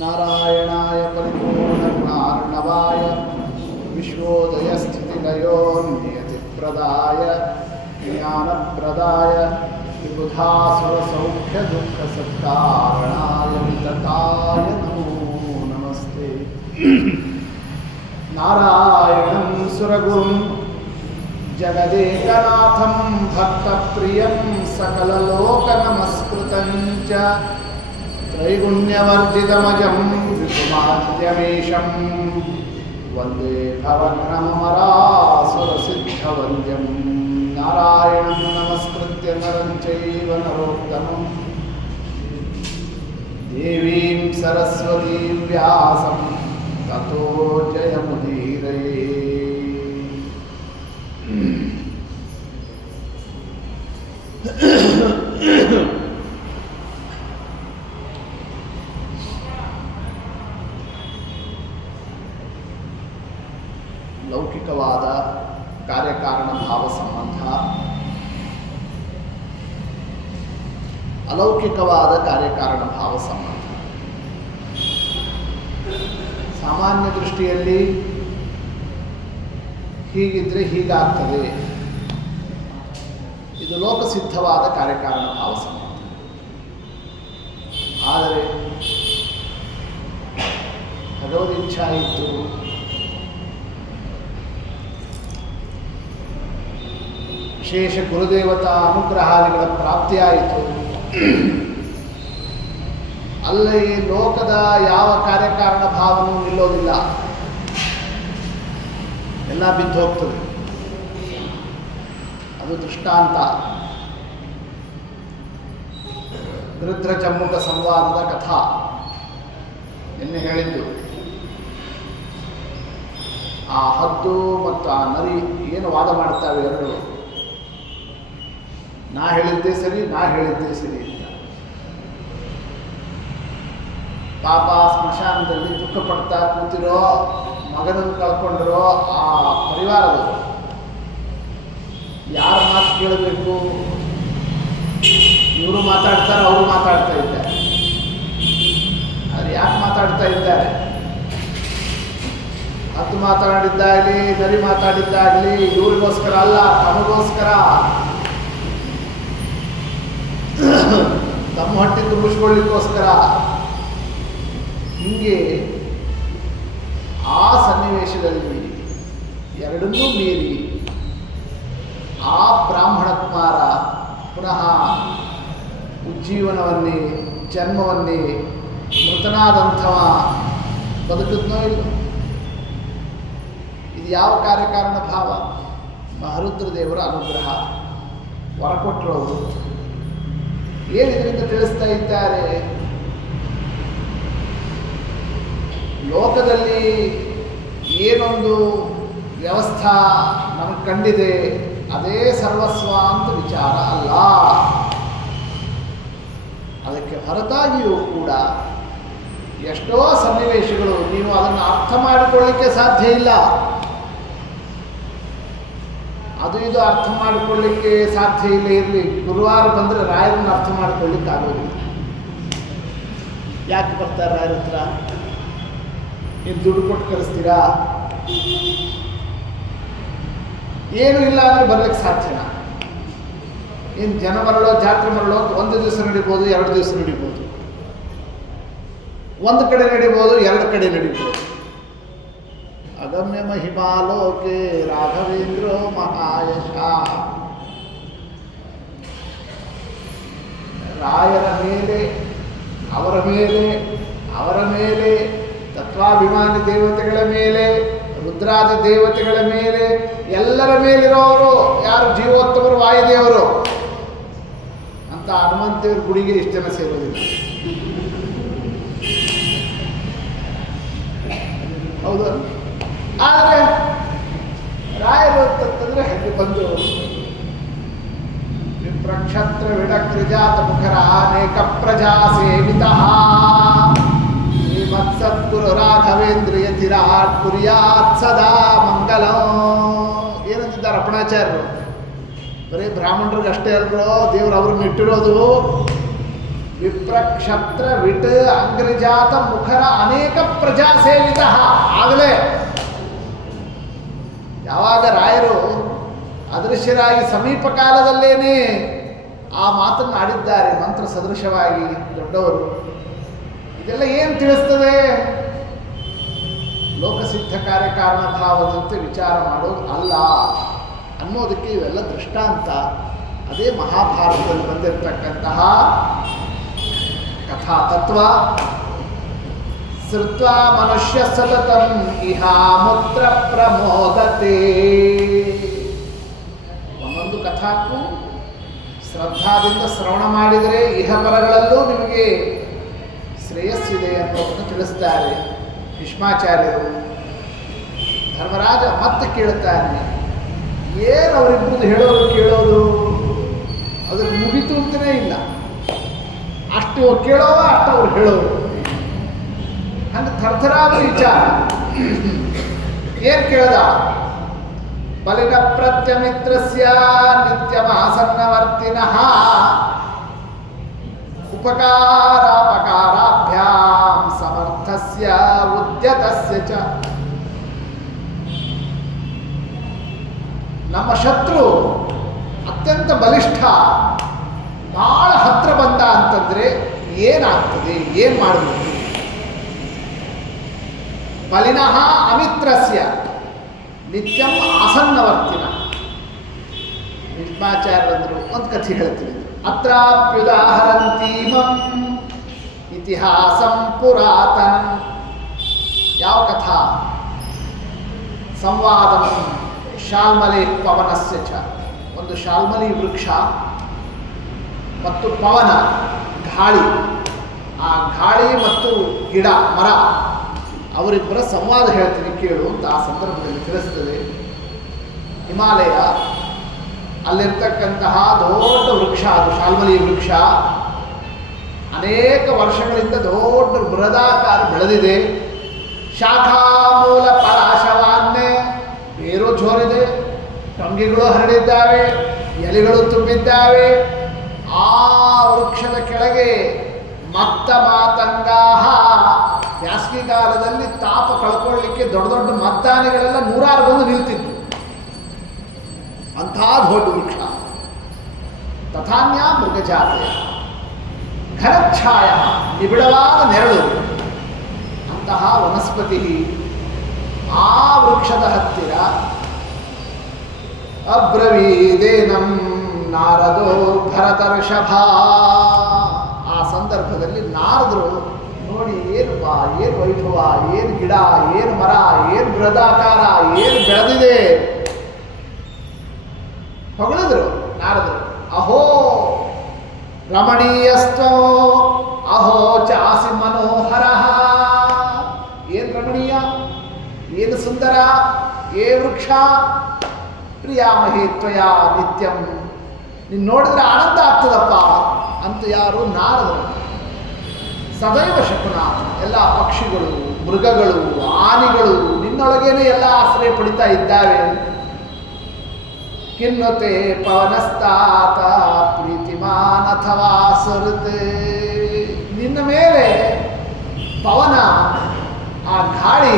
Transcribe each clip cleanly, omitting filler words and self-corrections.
नारायणाय परिपूर्णज्ञानर्णवाय विश्वोदयस्थितिलयो नियतिप्रदाय ज्ञानप्रदाय विबुधासुरसौख्यदुःखसत्कारणाय वितताय नमो नमस्ते। नारायणं सुरगुरुं जगदेकनाथं भक्तप्रियं सकललोकनमस्कृतं च त्रैगुण्यवर्जितमजं विपुमाद्यमीशं वन्दे भवघ्नमरासुरसिद्धवन्द्यं। नारायणं नमस्कृत्य नरं चैव नरोत्तमं देवीं सरस्वतीं व्यासं ततो जयमुदीरये। ಲೌಕಿಕವಾದ ಕಾರ್ಯಕಾರಣ ಭಾವ ಸಂಬಂಧ, ಅಲೌಕಿಕವಾದ ಕಾರ್ಯಕಾರಣ ಭಾವ ಸಂಬಂಧ. ಸಾಮಾನ್ಯ ದೃಷ್ಟಿಯಲ್ಲಿ ಹೀಗಿದ್ರೆ ಹೀಗಾಗ್ತದೆ, ಇದು ಲೋಕಸಿದ್ಧವಾದ ಕಾರ್ಯಕಾರಣ ಭಾವ ಸಂಬಂಧ. ಆದರೆ ಭಗವದಿಚ್ಛಾ ಇತ್ತು, ವಿಶೇಷ ಗುರುದೇವತಾ ಅನುಗ್ರಹಾದಿಗಳ ಪ್ರಾಪ್ತಿಯಾಯಿತು. ಅಲ್ಲಿ ಲೋಕದ ಯಾವ ಕಾರ್ಯಕಾರಣ ಭಾವನೂ ನಿಲ್ಲೋದಿಲ್ಲ, ಎಲ್ಲ ಬಿದ್ದು ಹೋಗ್ತದೆ. ಅದು ದೃಷ್ಟಾಂತ ಗೃಧ್ರ ಚಮ್ಮುಖ ಸಂವಾದದ ಕಥಾ ನಿನ್ನೆ ಹೇಳಿದ್ದು. ಆ ಹದ್ದು ಮತ್ತು ಆ ನರಿ ಏನು ವಾದ ಮಾಡ್ತಾವೆ ಎರಡು, ನಾ ಹೇಳಿದ್ದೇ ಸರಿ, ನಾ ಹೇಳಿದ್ದೇ ಸರಿ ಅಂತ. ಪಾಪ ಸ್ಮಶಾನದಲ್ಲಿ ದುಃಖ ಪಡ್ತಾ ಕೂತಿರೋ ಮಗನನ್ನು ಕಳ್ಕೊಂಡಿರೋ ಆ ಪರಿವಾರದವರು ಯಾರ ಮಾತು ಕೇಳಬೇಕು? ಇವರು ಮಾತಾಡ್ತಾರೆ, ಅವರು ಮಾತಾಡ್ತಾ ಇದ್ದಾರೆ. ಆದರೆ ಯಾಕೆ ಮಾತಾಡ್ತಾ ಇದ್ದಾರೆ? ಹದ್ದು ಮಾತಾಡಿದ್ದಾಗಲಿ, ನರಿ ಮಾತಾಡಿದ್ದಾಗಲಿ ಇವ್ರಿಗೋಸ್ಕರ ಅಲ್ಲ, ತಮಗೋಸ್ಕರ, ತಮ್ಮ ಹೊಟ್ಟೆ ತುಂಬಿಸ್ಕೊಳ್ಳಿಕ್ಕೋಸ್ಕರ. ಹೀಗೆ ಆ ಸನ್ನಿವೇಶದಲ್ಲಿ ಎರಡನ್ನೂ ಮೀರಿ ಆ ಬ್ರಾಹ್ಮಣ ಕುಮಾರ ಪುನಃ ಉಜ್ಜೀವನವನ್ನೇ, ಜನ್ಮವನ್ನೇ, ಮೃತನಾದಂಥವ ಬದುಕಿದ್ನೋ ಇಲ್ಲ. ಇದು ಯಾವ ಕಾರ್ಯಕಾರಣ ಭಾವ? ಮಹರುದ್ರ ದೇವರ ಅನುಗ್ರಹ, ಹೊರಕೊಟ್ಟಿರೋದು. ಏನಿದರಿಂದ ತಿಳಿಸ್ತಾ ಇದ್ದಾರೆ? ಲೋಕದಲ್ಲಿ ಏನೊಂದು ವ್ಯವಸ್ಥಾ ನಮಗೆ ಕಂಡಿದೆ ಅದೇ ಸರ್ವಸ್ವ ಅಂತ ವಿಚಾರ ಅಲ್ಲ. ಅದಕ್ಕೆ ಹೊರತಾಗಿಯೂ ಕೂಡ ಎಷ್ಟೋ ಸನ್ನಿವೇಶಗಳು ನೀವು ಅದನ್ನು ಅರ್ಥ ಮಾಡಿಕೊಳ್ಳಿಕ್ಕೆ ಸಾಧ್ಯ ಇಲ್ಲ. ಅದು ಇದು ಅರ್ಥ ಮಾಡಿಕೊಳ್ಳಿಕ್ಕೆ ಸಾಧ್ಯ ಇಲ್ಲ. ಇರಲಿ, ಗುರುವಾರ ಬಂದರೆ ರಾಯರನ್ನು ಅರ್ಥ ಮಾಡಿಕೊಳ್ಳಿಕ್ಕೆ ಆಗೋದಿಲ್ಲ. ಯಾಕೆ ಬರ್ತಾರೆ ರಾಯರ ಹತ್ರ? ಏನು ದುಡ್ಡು ಕೊಟ್ಟು ಕಳಿಸ್ತೀರಾ? ಏನು ಇಲ್ಲ ಅಂದರೆ ಬರ್ಲಿಕ್ಕೆ ಸಾಧ್ಯನಾ? ಏನು ಜನ ಮರಳೋ, ಜಾತ್ರೆ ಮರಳೋ, ಒಂದು ದಿವಸ ನಡಿಬೋದು, 2 ದಿವಸ ನಡಿಬೋದು, ಒಂದು ಕಡೆ ನಡಿಬೋದು, 2 ಕಡೆ ನಡಿಬೋದು. ಅಗಮ್ಯ ಮಹಿಮಾಲೋಕೆ ರಾಘವೇಂದ್ರೋ ಮಹಾಯಶ. ರಾಯರ ಮೇಲೆ, ಅವರ ಮೇಲೆ, ಅವರ ಮೇಲೆ, ತತ್ವಾಭಿಮಾನಿ ದೇವತೆಗಳ ಮೇಲೆ ರುದ್ರಾದಿ ದೇವತೆಗಳ ಮೇಲೆ ಎಲ್ಲರ ಮೇಲಿರೋರು ಯಾರು? ಜೀವೋತ್ತಮರು, ವಾಯುದೇವರು. ಅಂತ ಹನುಮಂತೇವ್ರ ಗುಡಿಗೆ ಇಷ್ಟು ಜನ ಸೇರೋದಿಲ್ಲ. ಹೌದು. ಆದರೆ ರಾಯರು ಅಂತಂದ್ರೆ ಹಾಗೆ ಬಂದು ವಿಪ್ರಕ್ಷತ್ರ ವಿಡಕ್ರಿಜಾತ ಮುಖರ ಅನೇಕ ಪ್ರಜಾ ಸೇವಿತ ಶ್ರೀಮತ್ಸದ್ಗುರು ರಾಘವೇಂದ್ರಿಯ ಚಿರಾಟ್ ಕುರ್ಯಾತ್ ಸದಾ ಮಂಗಲಂ. ಏನಂತಿದ್ದಾರೆ ಅಪ್ಪಣಾಚಾರ್ಯರು? ಬರೀ ಬ್ರಾಹ್ಮಣರಿಗೆ ಅಷ್ಟೇ ಅಲ್ರೋ ದೇವರು ಅವ್ರನ್ನ ಇಟ್ಟಿರೋದು. ವಿಪ್ರಕ್ಷತ್ರ ವಿಟ್ ಅಂಗ್ರಿಜಾತ ಮುಖರ ಅನೇಕ ಪ್ರಜಾ ಸೇವಿತ. ಆಗಲೇ ಯಾವಾಗ ರಾಯರು ಅದೃಶ್ಯರಾಗಿ ಸಮೀಪ ಕಾಲದಲ್ಲೇನೆ ಆ ಮಾತನ್ನು ಆಡಿದ್ದಾರೆ ಮಂತ್ರ ಸದೃಶವಾಗಿ ದೊಡ್ಡವರು. ಇದೆಲ್ಲ ಏನು ತಿಳಿಸ್ತದೆ? ಲೋಕಸಿದ್ಧ ಕಾರ್ಯಕಾರಣ ಭಾವದಂತೆ ವಿಚಾರ ಮಾಡೋದು ಅಲ್ಲ ಅನ್ನೋದಕ್ಕೆ ಇವೆಲ್ಲ ದೃಷ್ಟಾಂತ. ಅದೇ ಮಹಾಭಾರತದಲ್ಲಿ ಬಂದಿರತಕ್ಕಂತಹ ಕಥಾ ತತ್ವ. ಶ್ರುತ್ವಾ ಮನುಷ್ಯ ಸತತಂ ಇಹ ಮುತ್ರ ಪ್ರಮೋದತೆ. ಒಂದೊಂದು ಕಥಾಕ್ಕೂ ಶ್ರದ್ಧಾದಿಂದ ಶ್ರವಣ ಮಾಡಿದರೆ ಇಹಪರಗಳಲ್ಲೂ ನಿಮಗೆ ಶ್ರೇಯಸ್ಸಿದೆ ಅನ್ನೋದನ್ನು ತಿಳಿಸ್ತಾರೆ ಭೀಷ್ಮಾಚಾರ್ಯರು. ಧರ್ಮರಾಜ ಮತ್ತೆ ಕೇಳುತ್ತಾನೆ, ಏನು ಅವರಿಬ್ಬರದ್ದು ಹೇಳೋದು ಕೇಳೋದು? ಅದಕ್ಕೆ ಮುಗಿತು ಅಂತಲೇ ಇಲ್ಲ. ಅಷ್ಟು ಕೇಳೋವ ಅಷ್ಟು ಅವ್ರು ಹೇಳೋರು. ಹಂಗೆ ಥರಥರಾದ ವಿಚಾರ. ಏನು ಕೇಳ್ದ? ಬಲಿನ ಪ್ರತ್ಯಮಿತ್ರಸ್ಯ ನಿತ್ಯಮಾಸನ್ನವರ್ತಿನಃ ಉಪಕಾರಾಪಕಾರಾಭ್ಯಾಂ ಸಮರ್ಥಸ್ಯ ಉದ್ಯತಸ್ಯ ಚ. ನಮ್ಮ ಶತ್ರು ಅತ್ಯಂತ ಬಲಿಷ್ಠ, ಭಾಳ ಹತ್ರ ಬಂದ ಅಂತಂದರೆ ಏನಾಗ್ತದೆ? ಏನು ಮಾಡಬೇಕು? ಬಲಿನಃ ಅಮಿತ್ರಸ್ಯ ನಿತ್ಯಂ ಆಸನ್ನವರ್ತಿನ. ಭೀಷ್ಮಾಚಾರ್ಯರಂದರು ಒಂದು ಕಥೆ ಹೇಳ್ತೀನಿ. ಅತ್ರಾಪ್ಯುದಾಹರಂತೀಮಂ ಇತಿಹಾಸಂ ಪುರಾತನ. ಯಾವ ಕಥಾ? ಸಂವಾದಂ ಶಾಲ್ಮಲೆ ಪವನಸ್ಯ ಚ. ಒಂದು ಶಾಲ್ಮಲಿ ವೃಕ್ಷ ಮತ್ತು ಪವನ ಗಾಳಿ. ಆ ಗಾಳಿ ಮತ್ತು ಗಿಡ ಮರ ಅವರಿಬ್ಬರ ಸಂವಾದ ಹೇಳ್ತೀನಿ ಕೇಳು ಅಂತ ಆ ಸಂದರ್ಭದಲ್ಲಿ ತಿಳಿಸ್ತದೆ. ಹಿಮಾಲಯ ಅಲ್ಲಿರ್ತಕ್ಕಂತಹ ದೊಡ್ಡ ವೃಕ್ಷ ಅದು ಶಾಲ್ಮಲಿ ವೃಕ್ಷ. ಅನೇಕ ವರ್ಷಗಳಿಂದ ದೊಡ್ಡ ಬೃಹದಾಕಾರ ಬೆಳೆದಿದೆ. ಶಾಖಾಮೂಲ ಪರಾಶವಾನ್ನೇ, ಬೇರು ಜೋರಿದೆ, ಟೊಂಗಿಗಳು ಹರಡಿದ್ದಾವೆ, ಎಲೆಗಳು ತುಂಬಿದ್ದಾವೆ. ಆ ವೃಕ್ಷದ ಕೆಳಗೆ ಮತ್ತ ಮಾತಂಗಾಹ, ಬ್ಯಾಸಗಿ ಕಾಲದಲ್ಲಿ ತಾಪ ಕಳ್ಕೊಳ್ಳಿಕ್ಕೆ ದೊಡ್ಡ ದೊಡ್ಡ ಮದ್ದಾನೆಗಳೆಲ್ಲ 100 ಬಂದು ನಿಲ್ತಿದ್ವು. ಅಂಥ ದೊಡ್ಡ ವೃಕ್ಷ. ತಥಾನ್ಯ ಮೃಗಜಾತೆಯ ಘನಛಾಯ, ನಿಬಿಡವಾದ ನೆರಳು. ಅಂತಹ ವನಸ್ಪತಿ. ಆ ವೃಕ್ಷದ ಹತ್ತಿರ ಅಬ್ರವೀದೇನಂ ನಾರದೋ ಭರತರ್ಷಭ. ಆ ಸಂದರ್ಭದಲ್ಲಿ ನಾರದರು ನೋಡಿ, ಏನು ಬಾ, ಏನು ವೈಭವ, ಏನು ಗಿಡ, ಏನು ಮರ, ಏನು ಬೃಹದಾಕಾರ, ಏನು ಬೆಳೆದಿದೆ ಹೊಗಳಿದ್ರು ನಾರದರು. ಅಹೋ ರಮಣೀಯಸ್ತ್ವೋ ಅಹೋ ಚಾಸಿ ಮನೋಹರ. ಏನು ರಮಣೀಯ, ಏನು ಸುಂದರ, ಏ ವೃಕ್ಷ. ಪ್ರಿಯಾಮಹೇ ತ್ವಯಾ ನಿತ್ಯಂ. ನೀನು ನೋಡಿದ್ರೆ ಆನಂದ ಆಗ್ತದಪ್ಪ ಅಂತ ಯಾರು? ನಾರದರು. ಸದೈವ ಶಕುನಾಥ. ಎಲ್ಲ ಪಕ್ಷಿಗಳು, ಮೃಗಗಳು, ಆನೆಗಳು ನಿನ್ನೊಳಗೇನೆ ಎಲ್ಲ ಆಶ್ರಯ ಪಡಿತಾ ಇದ್ದಾವೆ. ಖಿನ್ನತೆ ಪವನಸ್ತಾತ ಪ್ರೀತಿಮಾನ್ ಅಥವಾ ಸುರತೆ. ನಿನ್ನ ಮೇಲೆ ಪವನ, ಆ ಗಾಳಿ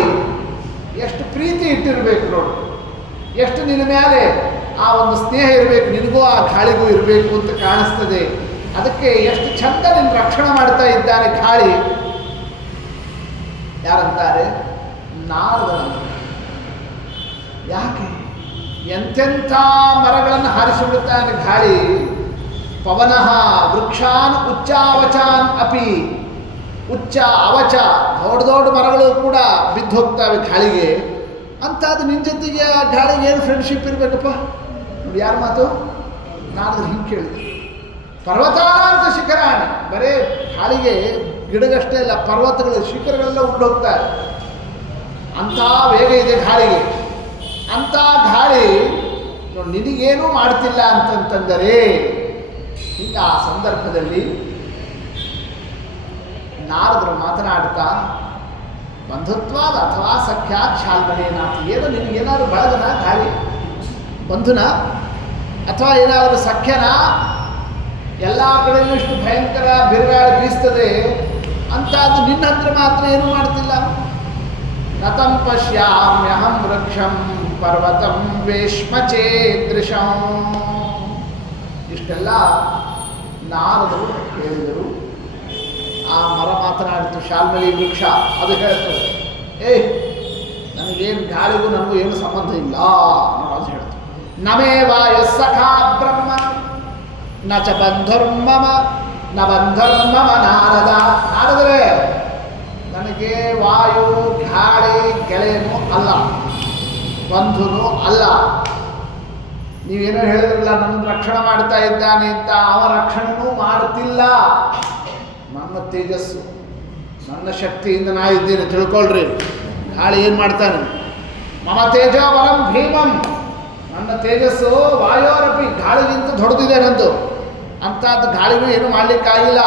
ಎಷ್ಟು ಪ್ರೀತಿ ಇಟ್ಟಿರಬೇಕು ನೋಡು, ಎಷ್ಟು ನಿನ್ನ ಮೇಲೆ ಆ ಒಂದು ಸ್ನೇಹ ಇರಬೇಕು, ನಿನಗೂ ಆ ಗಾಳಿಗೂ ಇರಬೇಕು ಅಂತ ಕಾಣಿಸ್ತದೆ. ಅದಕ್ಕೆ ಎಷ್ಟು ಚಂದ ನಿನ್ನ ರಕ್ಷಣೆ ಮಾಡ್ತಾ ಇದ್ದಾನೆ ಗಾಳಿ. ಯಾರಂತಾರೆ? ನಾರದರು. ಯಾಕೆ? ಎಂತೆಂಥ ಮರಗಳನ್ನು ಹಾರಿಸಿಬಿಡುತ್ತಾನೆ ಗಾಳಿ. ಪವನಃ ವೃಕ್ಷಾನ್ ಉಚ್ಚಾವಚಾನ್ ಅಪಿ. ಉಚ್ಚ ಅವಚ, ದೊಡ್ಡ ದೊಡ್ಡ ಮರಗಳು ಕೂಡ ಬಿದ್ದು ಹೋಗ್ತವೆ ಗಾಳಿಗೆ. ಅಂಥದ್ದು ನಿನ್ನ ಜೊತೆಗೆ ಆ ಗಾಳಿಗೆ ಏನು ಫ್ರೆಂಡ್ಶಿಪ್ ಇರಬೇಕಪ್ಪ. ನೋಡಿ ಯಾರ ಮಾತು ನಾರದ್ರು ಹಿಂಗೆ ಕೇಳಿದೆ. ಪರ್ವತಾಂತ ಶಿಖರಾಣಿ, ಬರೇ ಗಾಳಿಗೆ ಗಿಡಗಷ್ಟೇ ಇಲ್ಲ, ಪರ್ವತಗಳು ಶಿಖರಗಳೆಲ್ಲ ಉಂಡೋಗ್ತಾರೆ. ಅಂಥ ವೇಗ ಇದೆ ಗಾಳಿಗೆ. ಅಂಥ ಗಾಳಿ ನಿನಗೇನೂ ಮಾಡ್ತಿಲ್ಲ ಅಂತಂದರೆ ಈಗ ಆ ಸಂದರ್ಭದಲ್ಲಿ ನಾರದರು ಮಾತನಾಡ್ತಾ ಬಂಧುತ್ವಾದ ಅಥವಾ ಸಖ್ಯಾತ್ ಶಾಲ್ಮಲೇನಾಥ್, ಏನೋ ನಿನಗೇನಾದ್ರು ಬಳಗನ ಗಾಳಿ, ಬಂಧುನ ಅಥವಾ ಏನಾದರೂ ಸಖ್ಯನ, ಎಲ್ಲ ಕಡೆಯೂ ಇಷ್ಟು ಭಯಂಕರ ಬಿರುಗಾಳಿ ಬೀಸ್ತದೆ ಅಂಥದ್ದು ನಿನ್ನ ಹತ್ರ ಮಾತ್ರ ಏನೂ ಮಾಡ್ತಿಲ್ಲ. ನತಂ ಪಶ್ಯಾಮ್ಯಹಂ ವೃಕ್ಷಂ ಪರ್ವತಂ ವೇಶ್ಮಚೇದೃಶಂ. ಇಷ್ಟೆಲ್ಲ ನಾರದರು ಹೇಳಿದರು. ಆ ಮರ ಮಾತನಾಡಿತು, ಶಾಲ್ಮಲಿ ವೃಕ್ಷ ಅದು ಹೇಳ್ತದೆ, ನನಗೇನು ಗಾಳಿಗೂ ನನಗೂ ಏನು ಸಂಬಂಧ ಇಲ್ಲ ಅದು ಹೇಳ್ತು. ನಮೇ ವಾಯು ಸಖಾ ಬ್ರಹ್ಮ ನ ಚ ಬಂಧುರ್ಮಮ ನ ಬಂಧುರ್ಮಮ ನಾರದ. ನಾರದರೆ ನನಗೆ ವಾಯು ಗಾಳಿ ಗೆಳೆಯನೂ ಅಲ್ಲ, ಬಂಧುನೂ ಅಲ್ಲ. ನೀವೇನೋ ಹೇಳಿದ್ರಲ್ಲ ನನ್ನ ರಕ್ಷಣೆ ಮಾಡ್ತಾ ಇದ್ದಾನೆ ಅಂತ, ಅವ ರಕ್ಷಣೆನೂ ಮಾಡುತ್ತಿಲ್ಲ. ನನ್ನ ತೇಜಸ್ಸು ನನ್ನ ಶಕ್ತಿಯಿಂದ ನಾ ಇದ್ದೇನೆ ತಿಳ್ಕೊಳ್ರಿ. ಗಾಳಿ ಏನು ಮಾಡ್ತಾನೆ? ಮಮ ತೇಜೋ ಬಲಂ ಭೀಮಂ, ನನ್ನ ತೇಜಸ್ಸು ವಾಯೋರಪಿ, ಗಾಳಿಗಿಂತ ದೊಡ್ಡದಿದೆ ನಂದು. ಅಂಥದ್ದು ಗಾಳಿನೂ ಏನು ಮಾಡಲಿಕ್ಕಾಗಿಲ್ಲ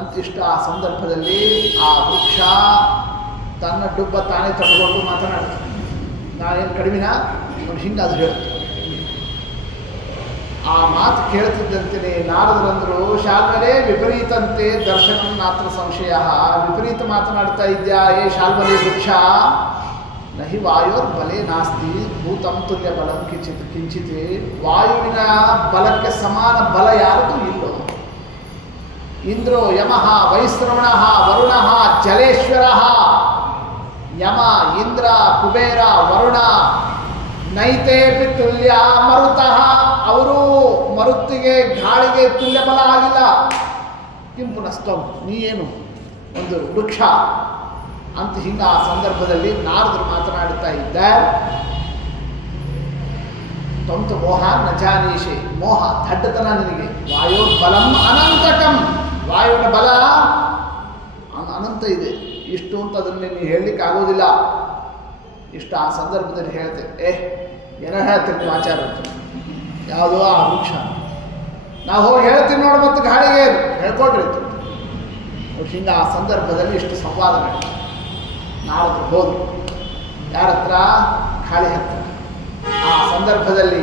ಅಂತಿಷ್ಟ. ಆ ಸಂದರ್ಭದಲ್ಲಿ ಆ ವೃಕ್ಷ ತನ್ನ ಡುಬ್ಬ ತಾನೇ ತಗೊಂಡು ಮಾತನಾಡ್ತಾನೆ. ನಾನೇನು ಕಡಿಮೆನಾ? ನೋಡಿ ಹಿಂಗೆ ಅದು ಹೇಳುತ್ತೆ. ಆ ಮಾತು ಕೇಳ್ತಿದ್ದಂತೆಯೇ ನಾರದರಂದರು, ಶಾಲ್ಮಲೆ ವಿಪರೀತಂತೆ ದರ್ಶನಂ ನಾತ್ರ ಸಂಶಯ. ವಿಪರೀತ ಮಾತನಾಡ್ತಾ ಇದ್ಯಾ ಏ ಶಾಲ್ಮಲೆ ವೃಕ್ಷ. ನಹಿ ವಾಯೋರ್ ಬಲೇ ನಾಸ್ತಿ ಭೂತಂ ತುಲ್ಯ ಬಲಂ ಕಿಂಚಿತ್. ವಾಯುವಿನ ಬಲಕ್ಕೆ ಸಮಾನ ಬಲ ಯಾರದು ಇಲ್ಲೋ. ಇಂದ್ರೋ ಯಮಃ ವೈಶ್ರವಣಃ ವರುಣಃ ಜಲೇಶ್ವರಃ. ಯಮ, ಇಂದ್ರ, ಕುಬೇರ, ವರುಣ ನೈತೇಪಿ ತುಲ್ಯ ಮರುತಃ. ಅವರು ಮರುತ್ತಿಗೆ ಗಾಳಿಗೆ ತುಲ್ಯ ಬಲ ಆಗಿಲ್ಲ. ಕಿಂಪುನಸ್ತಂ, ನೀ ಏನು ಒಂದು ವೃಕ್ಷ ಅಂತ. ಹಿಂಗೆ ಆ ಸಂದರ್ಭದಲ್ಲಿ ನಾರದರು ಮಾತನಾಡುತ್ತಾ ಇದ್ದ. ತ್ವಂತು ಮೋಹ ನ ಜಾನೀಷೆ. ಮೋಹ ದಡ್ಡತನ ನಿನಗೆ. ವಾಯೋ ಬಲಂ ಅನಂತಕಂ, ವಾಯುವಿನ ಬಲ ಅನಂತ ಇದೆ. ಇಷ್ಟು ಅಂತ ಅದನ್ನು ನೀನು ಹೇಳಲಿಕ್ಕೆ ಆಗೋದಿಲ್ಲ. ಇಷ್ಟು ಆ ಸಂದರ್ಭದಲ್ಲಿ ಹೇಳ್ತೆ. ಏನೋ ಹೇಳ್ತೀನಿ ನೀವು ಆಚಾರ, ಯಾವುದೋ ಆ ವೃಕ್ಷ ನಾವು ಹೋಗಿ ಹೇಳ್ತೀನಿ ನೋಡು, ಮತ್ತು ಗಾಳಿಗೆ ಹೇಳ್ಕೊಡ್ರಿ. ಹಿಂಗೆ ಆ ಸಂದರ್ಭದಲ್ಲಿ ಇಷ್ಟು ಸಂವಾದ ನಡೀತು. ನಾರದ್ರು ಹೋದ್ರು ಯಾರ ಹತ್ರ? ಗಾಳಿ ಹತ್ರ. ಆ ಸಂದರ್ಭದಲ್ಲಿ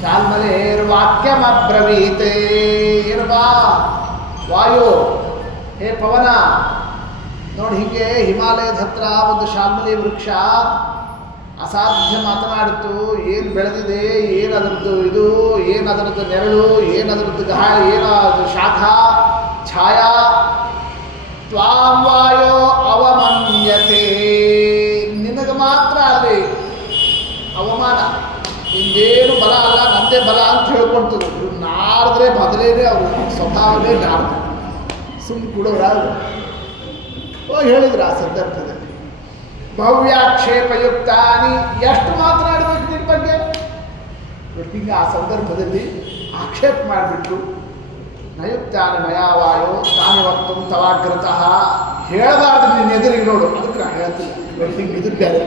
ಶಾಲ್ಮಲೇರ್ ವಾಕ್ಯಮಬ್ರವೀತೆ. ಏನು ಬಾ ವಾಯು, ಹೇ ಪವನ, ನೋಡಿ ಹೀಗೆ ಹಿಮಾಲಯದ ಹತ್ರ ಒಂದು ಶಾಲ್ಮಲಿ ವೃಕ್ಷ ಅಸಾಧ್ಯ ಮಾತನಾಡಿತು. ಏನು ಬೆಳೆದಿದೆ, ಏನದರದ್ದು ಇದು, ಏನದರದ್ದು ನೆರಳು, ಏನದರದ್ದು ಗಾಳಿ, ಏನದು ಶಾಖ ಛಾಯಾ. ತ್ವಾಂ ವಾಯೋ ಅವಮನ್ಯತೆ. ನಿನಗೆ ಮಾತ್ರ ಅಲ್ಲಿ ಅವಮಾನ, ಇಂದೇನು ಬಲ ಅಲ್ಲ, ನಂದೇ ಬಲ ಅಂತ ಹೇಳ್ಕೊಳ್ತದೆ. ನಾರದ್ರೆ ಬದಲೇನೆ ಅವರು ಸ್ವಭಾವನೇ ನಾರದು, ಸುಮ್ಮನೆ ಕೊಡೋರಾದ್ರು. ಹೇಳಿದ್ರು ಆ ಸಂದರ್ಭದಲ್ಲಿ ಭವ್ಯಾಕ್ಷೇಪಯುಕ್ತಾನಿ. ಎಷ್ಟು ಮಾತನಾಡಬೇಕು ನಿನ್ನ ಬಗ್ಗೆ. ಹಿಂಗೆ ಆ ಸಂದರ್ಭದಲ್ಲಿ ಆಕ್ಷೇಪ ಮಾಡಿಬಿಟ್ಟು, ನಯುಕ್ತಾನಿ ಮಯಾವಾಯೋ ತಾನಿ ವಕ್ತು ತವಾಗ್ರತಃ. ಹೇಳಬಾರ್ದು ನಿನ್ನ ಎದುರಿಗೆ ನೋಡು, ಅದಕ್ಕೆ ನಾನು ಹೇಳ್ತೀನಿ. ಹಿಂಗೆ ಇದು ಬೇರೆ.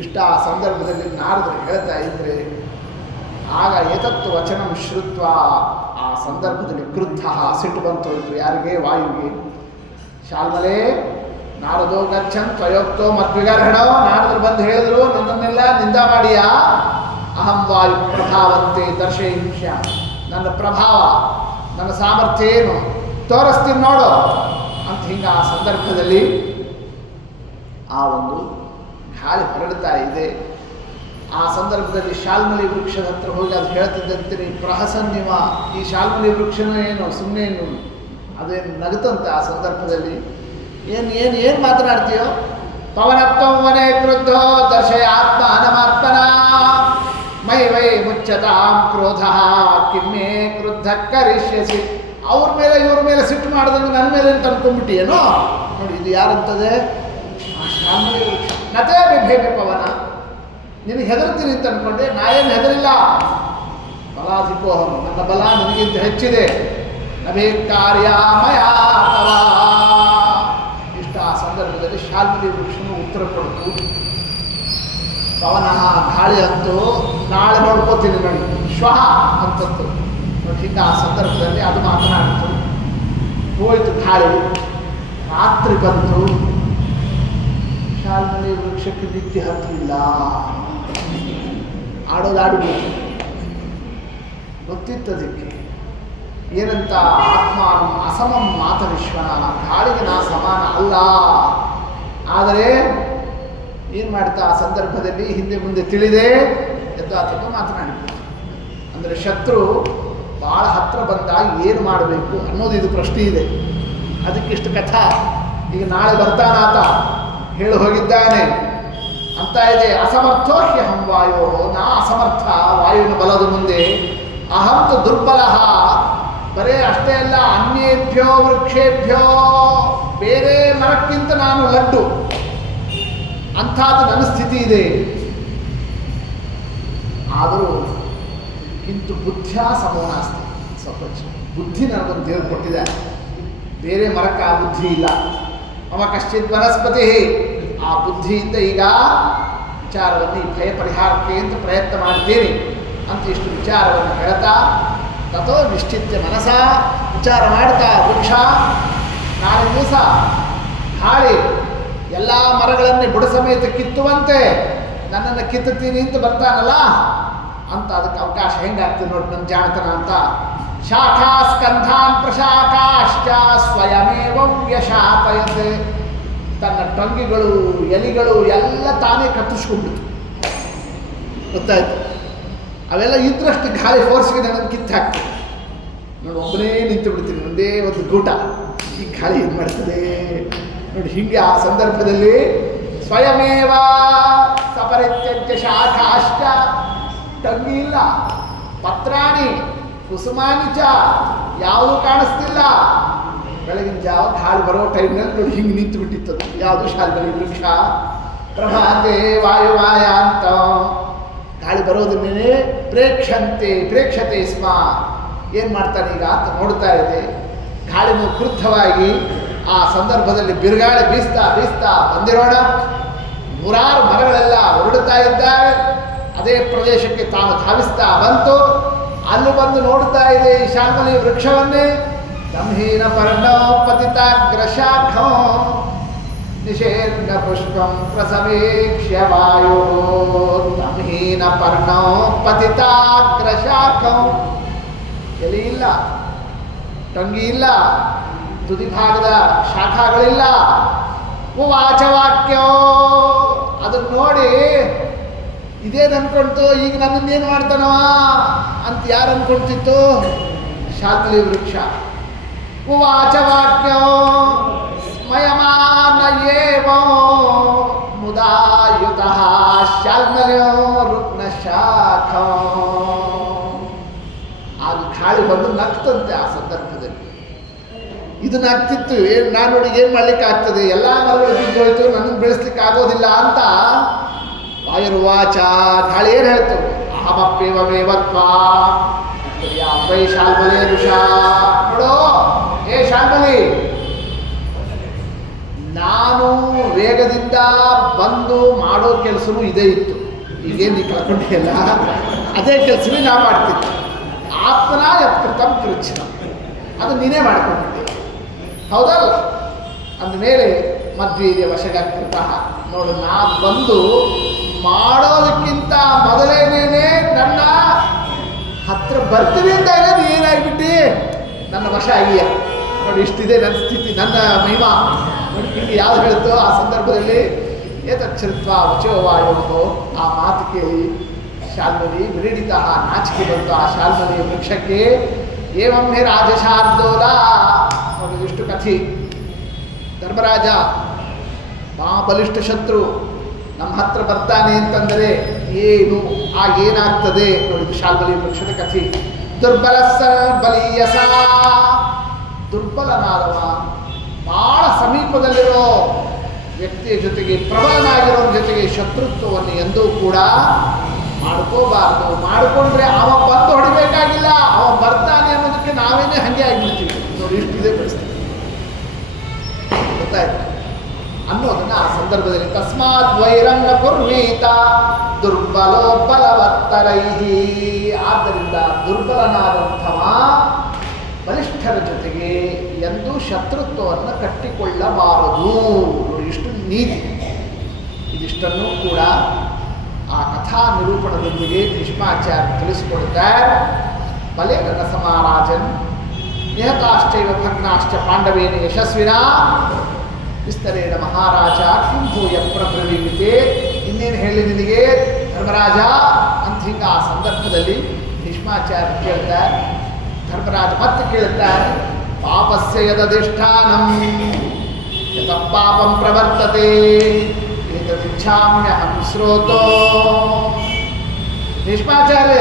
ಇಷ್ಟ ಆ ಸಂದರ್ಭದಲ್ಲಿ ನಾರದರು ಹೇಳ್ತಾ ಇದ್ರೆ, ಆಗ ಏತತ್ತು ವಚನಂ ಶ್ರುತ್ವ. ಆ ಸಂದರ್ಭದಲ್ಲಿ ಕ್ರುದ್ಧ, ಸಿಟ್ಟು ಬಂತು ಹೋಯಿತು. ಯಾರಿಗೆ? ವಾಯುವಿಗೆ. ಶಾಲ್ಮಲೆ ನಾರದೋ ಗಚ್ಚನ್ ತ್ವಯೋಕ್ತೋ ಮದ್ವಿಗರ್ಹಣೋ. ನಾರದರು ಬಂದು ಹೇಳಿದ್ರು, ನನ್ನನ್ನೆಲ್ಲ ನಿಂದ ಮಾಡಿಯಾ. ಅಹಂ ವಾಯು ಪ್ರಭಾವಂತೆ ದರ್ಶಯಿಷ್ಯ. ನನ್ನ ಪ್ರಭಾವ, ನನ್ನ ಸಾಮರ್ಥ್ಯ ಏನು ತೋರಿಸ್ತೀನಿ ನೋಡು ಅಂತ. ಹಿಂಗೆ ಆ ಸಂದರ್ಭದಲ್ಲಿ ಆ ಒಂದು ಗಾಳಿ ಹೊರಡ್ತಾ ಇದೆ. ಆ ಸಂದರ್ಭದಲ್ಲಿ ಶಾಲ್ಮಲಿ ವೃಕ್ಷದ ಹತ್ರ ಹೋಗಿ ಅದು ಹೇಳ್ತಿದ್ದಂತೆ, ಪ್ರಹಸನ್ನಿವ, ಈ ಶಾಲ್ಮಲಿ ವೃಕ್ಷನೂ ಏನು ಸುಮ್ಮನೆ ಏನು ಅದೇನು ನಗುತ್ತಂತೆ. ಆ ಸಂದರ್ಭದಲ್ಲಿ ಏನು ಮಾತನಾಡ್ತೀಯೋ. ಪವನತ್ವಮನೆ ಕ್ರುದ್ಧೋ ದರ್ಶಯ ಆತ್ಮ ಅನಮಾತ್ಮನ. ಮೈ ವೈ ಮುಚ್ಚತಾಂ ಕ್ರೋಧ ಕಿಮ್ಮೆ ಕ್ರುದ್ಧ ಕರಿಷ್ಯಸಿ. ಅವ್ರ ಮೇಲೆ ಇವ್ರ ಮೇಲೆ ಸಿಟ್ಟು ಮಾಡಿದಂಗೆ ನನ್ನ ಮೇಲೆ ಅಂತ ಅನ್ಕೊಂಡ್ಬಿಟ್ಟಿಯೇನೋ. ನೋಡಿ ಇದು ಯಾರಂತದೆ? ಆ ಶಾಲ್ಮಲಿ ವೃಕ್ಷ. ನತೇ ಬಿಭೇಮಿ ಪವನ, ನಿನಗೆ ಹೆದರ್ತೀನಿ ಅಂತ ಅಂದ್ಕೊಂಡೆ, ನಾ ಏನು ಹೆದರಿಲ್ಲ. ಬಲಾಧಿಕೋಹಂ, ನನ್ನ ಬಲ ನಿನಗಿಂತ ಹೆಚ್ಚಿದೆ. ನಭೇ ಕಾರ್ಯ ಮಯಾ ತವ. ಇಷ್ಟ ಆ ಸಂದರ್ಭದಲ್ಲಿ ಶಾಲ್ಮಲಿ ವೃಕ್ಷನು ಉತ್ತರ ಕೊಡ್ತು. ಪವನ, ಗಾಳಿ ಅಂತೂ ನಾಳೆ ನೋಡ್ಕೋತೀನಿ ನೋಡಿ, ಶ್ವಃ ಅಂತದ್ದು ನೋಡಿ. ಹಿಂಗೆ ಆ ಸಂದರ್ಭದಲ್ಲಿ ಅದು ಮಾತನಾಡಿತು. ಹೋಯ್ತು ಗಾಳಿ, ರಾತ್ರಿ ಬಂತು. ಶಾಲ್ಮಲಿ ವೃಕ್ಷಕ್ಕೆ ನಿತ್ಯ ಹತ್ತಲಿಲ್ಲ. ಆಡೋದಾಡ್ಬೋದು ಗೊತ್ತಿತ್ತದಕ್ಕೆ. ಏನಂತ ಆತ್ಮ ಅಸಮಂ ಮಾತ ವಿಶ್ವನ, ಗಾಳಿಗೆ ನಾ ಸಮಾನ ಅಲ್ಲ. ಆದರೆ ಏನು ಮಾಡ್ತಾ ಆ ಸಂದರ್ಭದಲ್ಲಿ ಹಿಂದೆ ಮುಂದೆ ತಿಳಿದೆ ಎಂದು ಆತನು ಮಾತನಾಡಿದ್ರು. ಅಂದರೆ ಶತ್ರು ಭಾಳ ಹತ್ರ ಬಂದಾಗ ಏನು ಮಾಡಬೇಕು ಅನ್ನೋದು ಇದು ಪ್ರಶ್ನೆ ಇದೆ. ಅದಕ್ಕಿಷ್ಟು ಕಥಾ. ಈಗ ನಾಳೆ ಬರ್ತಾನಾತ, ಹೇಳಿ ಹೋಗಿದ್ದಾನೆ ಅಂತ ಇದೆ. ಅಸಮರ್ಥೋ ಹ್ಯಹಂ ವಾಯೋ, ನಾ ಅಸಮರ್ಥ ವಾಯುವಿನ ಬಲದ ಮುಂದೆ. ಅಹಂತು ದುರ್ಬಲ, ಬರೇ ಅಷ್ಟೇ ಅಲ್ಲ, ಅನ್ಯೇಭ್ಯೋ ವೃಕ್ಷೇಭ್ಯೋ, ಬೇರೆ ಮರಕ್ಕಿಂತ ನಾನು ಲಡ್ಡು, ಅಂಥದ್ದು ನನ್ನ ಸ್ಥಿತಿ ಇದೆ. ಆದರೂ ಕಿಂತು ಬುದ್ಧಿಯ ಸಮೋನಾಸ್ತಿ, ಸ್ವಲ್ಪ ಬುದ್ಧಿ ನನಗೊಂದು ದೇವರು ಕೊಟ್ಟಿದ್ದಾರೆ, ಬೇರೆ ಮರಕ್ಕೆ ಆ ಬುದ್ಧಿ ಇಲ್ಲ. ಮಮ ಕಶ್ಚಿತ್ ವನಸ್ಪತಿ, ಆ ಬುದ್ಧಿಯಿಂದ ಈಗ ವಿಚಾರವನ್ನು ಈ ಭಯ ಪರಿಹಾರಕ್ಕೆ ಅಂತ ಪ್ರಯತ್ನ ಮಾಡ್ತೀನಿ ಅಂತ ಇಷ್ಟು ವಿಚಾರವನ್ನು ಹೇಳ್ತಾ, ತಥೋ ನಿಶ್ಚಿತ್ಯ ಮನಸ, ವಿಚಾರ ಮಾಡ್ತಾ ವೃಕ್ಷ ನಾಳೆ ದಿವಸ ಗಾಳಿ ಎಲ್ಲ ಮರಗಳನ್ನೇ ಬುಡ ಸಮೇತ ಕಿತ್ತುವಂತೆ ನನ್ನನ್ನು ಕಿತ್ತುತ್ತೀನಿ ಅಂತ ಬರ್ತಾನಲ್ಲ ಅಂತ ಅದಕ್ಕೆ ಅವಕಾಶ ಹೆಂಗಾಗ್ತದೆ ನೋಡಿ ನನ್ನ ಜಾಣತನ ಅಂತ. ಶಾಖಾ ಸ್ಕಂಧಾನ್ ಪ್ರಶಾಖಾಶ್ಚ ಸ್ವಯಮೇವಂ ಯಶಾಪಯತೆ, ತನ್ನ ಟೊಂಗಿಗಳು ಎಲಿಗಳು ಎಲ್ಲ ತಾನೇ ಕತ್ತರಿಸ್ಕೊಂಡ್ಬಿಡ್ತು. ಗೊತ್ತಾಯ್ತು? ಅವೆಲ್ಲ ಇದ್ರಷ್ಟು ಗಾಳಿ ಫೋರ್ಸ್ಗೆ ನನ್ನನ್ನು ಕಿತ್ತು ಹಾಕ್ತದೆ ನೋಡಿ. ಒಬ್ಬನೇ ನಿಂತು ಬಿಡ್ತೀನಿ, ಒಂದೇ ಒಂದು ಗೂಟ, ಈ ಗಾಳಿ ಏನು ಮಾಡ್ತದೆ ನೋಡಿ. ಹೀಗೆ ಆ ಸಂದರ್ಭದಲ್ಲಿ ಸ್ವಯಮೇವ ಸಪರಿತ್ಯಜ್ಯ ಶಾಖಾಶ್ಚ, ಟಂಗಿ ಇಲ್ಲ, ಪತ್ರಾಣಿ ಕುಸುಮಾನಿ ಚ, ಯಾವುದು ಕಾಣಿಸ್ತಿಲ್ಲ. ಬೆಳಗಿನ ಜಾವ ಗಾಳಿ ಬರೋ ಟೈಮ್ನಲ್ಲಿ ನೋಡಿ ಹಿಂಗೆ ನಿಂತು ಬಿಟ್ಟಿತ್ತದು. ಯಾವುದು ಶಾಲ್ಮಲಿ ವೃಕ್ಷ. ಪ್ರಭಾತೆ ವಾಯುವಾಯ ಅಂತ ಗಾಳಿ ಬರೋದನ್ನೇ ಪ್ರೇಕ್ಷತೆ ಸ್ಮ, ಏನು ಮಾಡ್ತಾನೆ ಈಗ ಅಂತ ನೋಡ್ತಾ ಇದೆ. ಗಾಳಿನೂ ಕ್ರುದ್ಧವಾಗಿ ಆ ಸಂದರ್ಭದಲ್ಲಿ ಬಿರುಗಾಳಿ ಬೀಸ್ತಾ ಬಂದಿರೋಣ. ನೂರಾರು ಮರಗಳೆಲ್ಲ ಹೊರಡುತ್ತಾ ಇದ್ದಾವೆ. ಅದೇ ಪ್ರದೇಶಕ್ಕೆ ತಾನು ಧಾವಿಸ್ತಾ ಬಂತು. ಅಲ್ಲಿ ಬಂದು ನೋಡ್ತಾ ಇದೆ ಈ ಶಾಲ್ಮಲಿ ವೃಕ್ಷವನ್ನೇ. ಗಂಭೀರ ಪರ್ಣೋ ಪತಿತಾಗ್ರ ಶಾಖೋ ನಿಷೇಧ ಪುಷ್ಪಂ ಪ್ರಸವೇಕ್ಷ್ಯ ವಾಯೋ. ಗಂಭೀರ ಪರ್ಣೋ ಪತಿತಾಗ್ರ ಶಾಖೋ, ಎಲೆ ಇಲ್ಲ, ಟಂಗಿ ಇಲ್ಲ, ತುದಿ ಭಾಗದ ಶಾಖಾಗಳಿಲ್ಲ. ವಾಚವಾಕ್ಯೋ, ಅದನ್ನು ನೋಡಿ ಇದೇನು ಅನ್ಕೊಳ್ತು, ಈಗ ನನ್ನನ್ನೇನು ಮಾಡ್ತಾನವ ಅಂತ ಯಾರು ಅನ್ಕೊಳ್ತಿತ್ತು? ಶಾಲ್ಮಲಿ ವೃಕ್ಷ. ವಾಚವಾಕ್ಯೋ ಸ್ಮಯಮಾನ ಏವೋ ಮುದಾಯುತಃ ಶಾಲ್ಮಲ್ಯೋ ರುಗ್ನ ಶಾಖೋ. ಆಗ ಗಾಳಿ ಬಂದು ನಗ್ತಂತೆ ಆ ಸಂದರ್ಭದಲ್ಲಿ. ಇದು ನಗ್ತಿತ್ತು. ಏನು ನಾನು ನೋಡಿ ಏನು ಮಾಡ್ಲಿಕ್ಕೆ ಆಗ್ತದೆ, ಎಲ್ಲ ಮರಗಳು ಬಿದ್ದೋಯ್ತು, ನನ್ನನ್ನು ಬೆಳೆಸ್ಲಿಕ್ಕೆ ಆಗೋದಿಲ್ಲ ಅಂತ. ವಾಯುರ್ವಾಚ, ಗಾಳಿ ಏನು ಹೇಳ್ತು? ಅಹಮಪ್ಯೇವಮೇವತ್ವ ವೈ ಶಾಲ್ಮಲಿ ಋಷ. ನೋಡೋ ಏ ಶಾಲ್ಮಲಿ, ನಾನು ವೇಗದಿಂದ ಬಂದು ಮಾಡೋ ಕೆಲಸನೂ ಇದೇ ಇತ್ತು. ಈಗೇನು ನೀ ಕಳ್ಕೊಂಡಿಲ್ಲ, ಅದೇ ಕೆಲಸವೇ ನಾ ಮಾಡ್ತಿದ್ದೆ. ಆತ್ಮನ ಯತ್ಕೃತಂ ಕೃಚ್ಛ್ನ, ಅದು ನೀನೇ ಮಾಡ್ಕೊಂಡಿದ್ದೆ, ಹೌದಲ್ಲ? ಅಂದಮೇಲೆ ಮದ್ವೀರ್ಯ ವಶಗಕೃತ. ನೋಡು, ನಾ ಬಂದು ಮಾಡೋದಕ್ಕಿಂತ ಮೊದಲೇನೇನೆ ನನ್ನ ಹತ್ರ ಬರ್ತೀನಿ ಅಂದಾಗ ನೀ ಏನಾಗ್ಬಿಟ್ಟು ನನ್ನ ವಶ ಆಗಿಯ. ನೋಡಿ, ಇಷ್ಟಿದೆ ನನ್ನ ಸ್ಥಿತಿ, ನನ್ನ ಮಹಿಮಾ. ನೋಡಿ ಇಲ್ಲಿ ಯಾವ್ದು ಹೇಳ್ತೋ ಆ ಸಂದರ್ಭದಲ್ಲಿ ಏತಚ್ಛೃತ್ವ ವಚೋ ವಾಯೋ, ಆ ಮಾತು ಕೇಳಿ ಶಾಲ್ಮಲಿ ವಿರೀಡಿತ, ನಾಚಿಕೆ ಬಂತು ಆ ಶಾಲ್ಮಲಿ ವೃಕ್ಷಕ್ಕೆ. ಏವಂ ಹಿ ರಾಜಶಾರ್ದೂಲ. ನೋಡಿ ಇಷ್ಟು ಕಥೆ. ಧರ್ಮರಾಜ ಬಲಿಷ್ಠ ಶತ್ರು ನಮ್ಮ ಹತ್ರ ಬರ್ತಾನೆ ಅಂತಂದರೆ ಏನು ಆಗೇನಾಗ್ತದೆ ನೋಡಿ. ಶಾಲ್ಮಲಿ ವೃಕ್ಷದ ಕಥೆ. ದುರ್ಬಲ ಬಲೀಯಸ, ದುರ್ಬಲನಾದವ, ಭಾಳ ಸಮೀಪದಲ್ಲಿರೋ ವ್ಯಕ್ತಿಯ ಜೊತೆಗೆ, ಪ್ರಬಲನಾಗಿರೋ ಜೊತೆಗೆ ಶತ್ರುತ್ವವನ್ನು ಎಂದೂ ಕೂಡ ಮಾಡ್ಕೋಬಾರ್ದು. ಮಾಡಿಕೊಂಡ್ರೆ ಅವ ಬಂದು ಹೊಡಿಬೇಕಾಗಿಲ್ಲ, ಅವ ಬರ್ತಾನೆ ಅನ್ನೋದಕ್ಕೆ ನಾವೇನೇ ಹಾಗೆ ಆಗಿಬಿಡ್ತೀವಿ. ನೋಡಿ, ಇಷ್ಟಿದೆ ಪರಿಸ್ಥಿತಿ. ಗೊತ್ತಾಯ್ತು ಅನ್ನೋದನ್ನ ಆ ಸಂದರ್ಭದಲ್ಲಿ ತಸ್ಮಾತ್ ವೈರಂಗ ಕುರ್ವೀತ ದುರ್ಬಲೋ ಬಲವತ್ತರೈಹಿ. ಆದ್ದರಿಂದ ದುರ್ಬಲನಾದಂಥವ ಬಲಿಷ್ಠರ ಜೊತೆಗೆ ಎಂದೂ ಶತ್ರುತ್ವವನ್ನು ಕಟ್ಟಿಕೊಳ್ಳಬಾರದು. ಇಷ್ಟು ನೀತಿ. ಇದಿಷ್ಟನ್ನು ಕೂಡ ಆ ಕಥಾ ನಿರೂಪಣದೊಂದಿಗೆ ಭೀಷ್ಮಾಚಾರ್ಯ ತಿಳಿಸಿಕೊಡ್ತಾರೆ. ಬಲೆ ನನ್ನ ಸಮಾರಾಜನ್ ನಿಹತಾಶ್ಚೈವ ಭಗ್ನಾಶ್ಚ ಪಾಂಡವೇನ ಯಶಸ್ವಿನ ವಿಸ್ತರೇಣ ಮಹಾರಾಜ ಕಿಂಭೂಯ ಪ್ರಬ್ರವೀಮಿತೆ. ಇನ್ನೇನು ಹೇಳಿ ನಿನಗೆ ಧರ್ಮರಾಜ ಅಂತ ಹಿಂಗೆ ಆ ಸಂದರ್ಭದಲ್ಲಿ ಭೀಷ್ಮಾಚಾರ್ಯ ಕೇಳ್ತಾರೆ. ಧರ್ಮರಾಜ ಮತ್ತೆ ಕೇಳುತ್ತಾರೆ, ಪಾಪಸ್ಯ ಯದಧಿಷ್ಠಾನಂ ಯತ ಪಾಪಂ ಪ್ರವರ್ತತೆ ಏತದಿಚ್ಛಾಮ್ಯಹಂ ಶ್ರೋತೋ. ಭೀಷ್ಮಾಚಾರ್ಯ,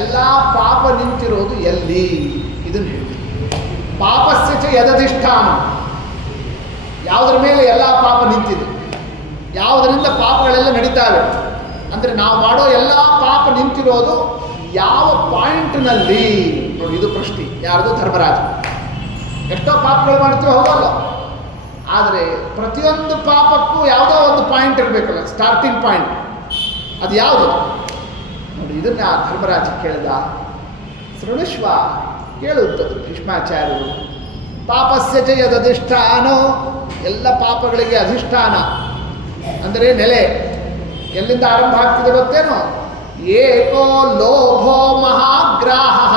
ಎಲ್ಲ ಪಾಪ ನಿಂತಿರೋದು ಎಲ್ಲಿ? ಇದನ್ನು ಹೇಳಿ. ಪಾಪಸ್ಯ ಚ ಯದಧಿಷ್ಠಾನ, ಯಾವುದರ ಮೇಲೆ ಎಲ್ಲ ಪಾಪ ನಿಂತಿದೆ, ಯಾವುದರಿಂದ ಪಾಪಗಳೆಲ್ಲ ನಡೀತಾವೆ ಅಂದರೆ ನಾವು ಮಾಡೋ ಎಲ್ಲ ಪಾಪ ನಿಂತಿರೋದು ಯಾವ ಪಾಯಿಂಟ್ನಲ್ಲಿ? ನೋಡಿ, ಇದು ಪ್ರಶ್ನೆ. ಯಾರ್ದು? ಧರ್ಮರಾಜ. ಎಷ್ಟೋ ಪಾಪಗಳು ಮಾಡ್ತೀವಿ, ಹೌದಲ್ಲ? ಆದರೆ ಪ್ರತಿಯೊಂದು ಪಾಪಕ್ಕೂ ಯಾವುದೋ ಒಂದು ಪಾಯಿಂಟ್ ಇರಬೇಕಲ್ಲ, ಸ್ಟಾರ್ಟಿಂಗ್ ಪಾಯಿಂಟ್. ಅದು ಯಾವುದು? ನೋಡಿ, ಇದನ್ನು ಧರ್ಮರಾಜ ಕೇಳಿದ. ಶೃಣುಷ್ವ, ಕೇಳುತ್ತದೆ ಭೀಷ್ಮಾಚಾರ್ಯರು. ಪಾಪಸ್ಯ ಚ ಯದಧಿಷ್ಠಾನೋ, ಎಲ್ಲ ಪಾಪಗಳಿಗೆ ಅಧಿಷ್ಠಾನ ಅಂದರೆ ನೆಲೆ ಎಲ್ಲಿಂದ ಆರಂಭ ಆಗ್ತಿದೆ ಗೊತ್ತೇನೋ? ಏಕೋ ಲೋಭೋ ಮಹಾಗ್ರಾಹ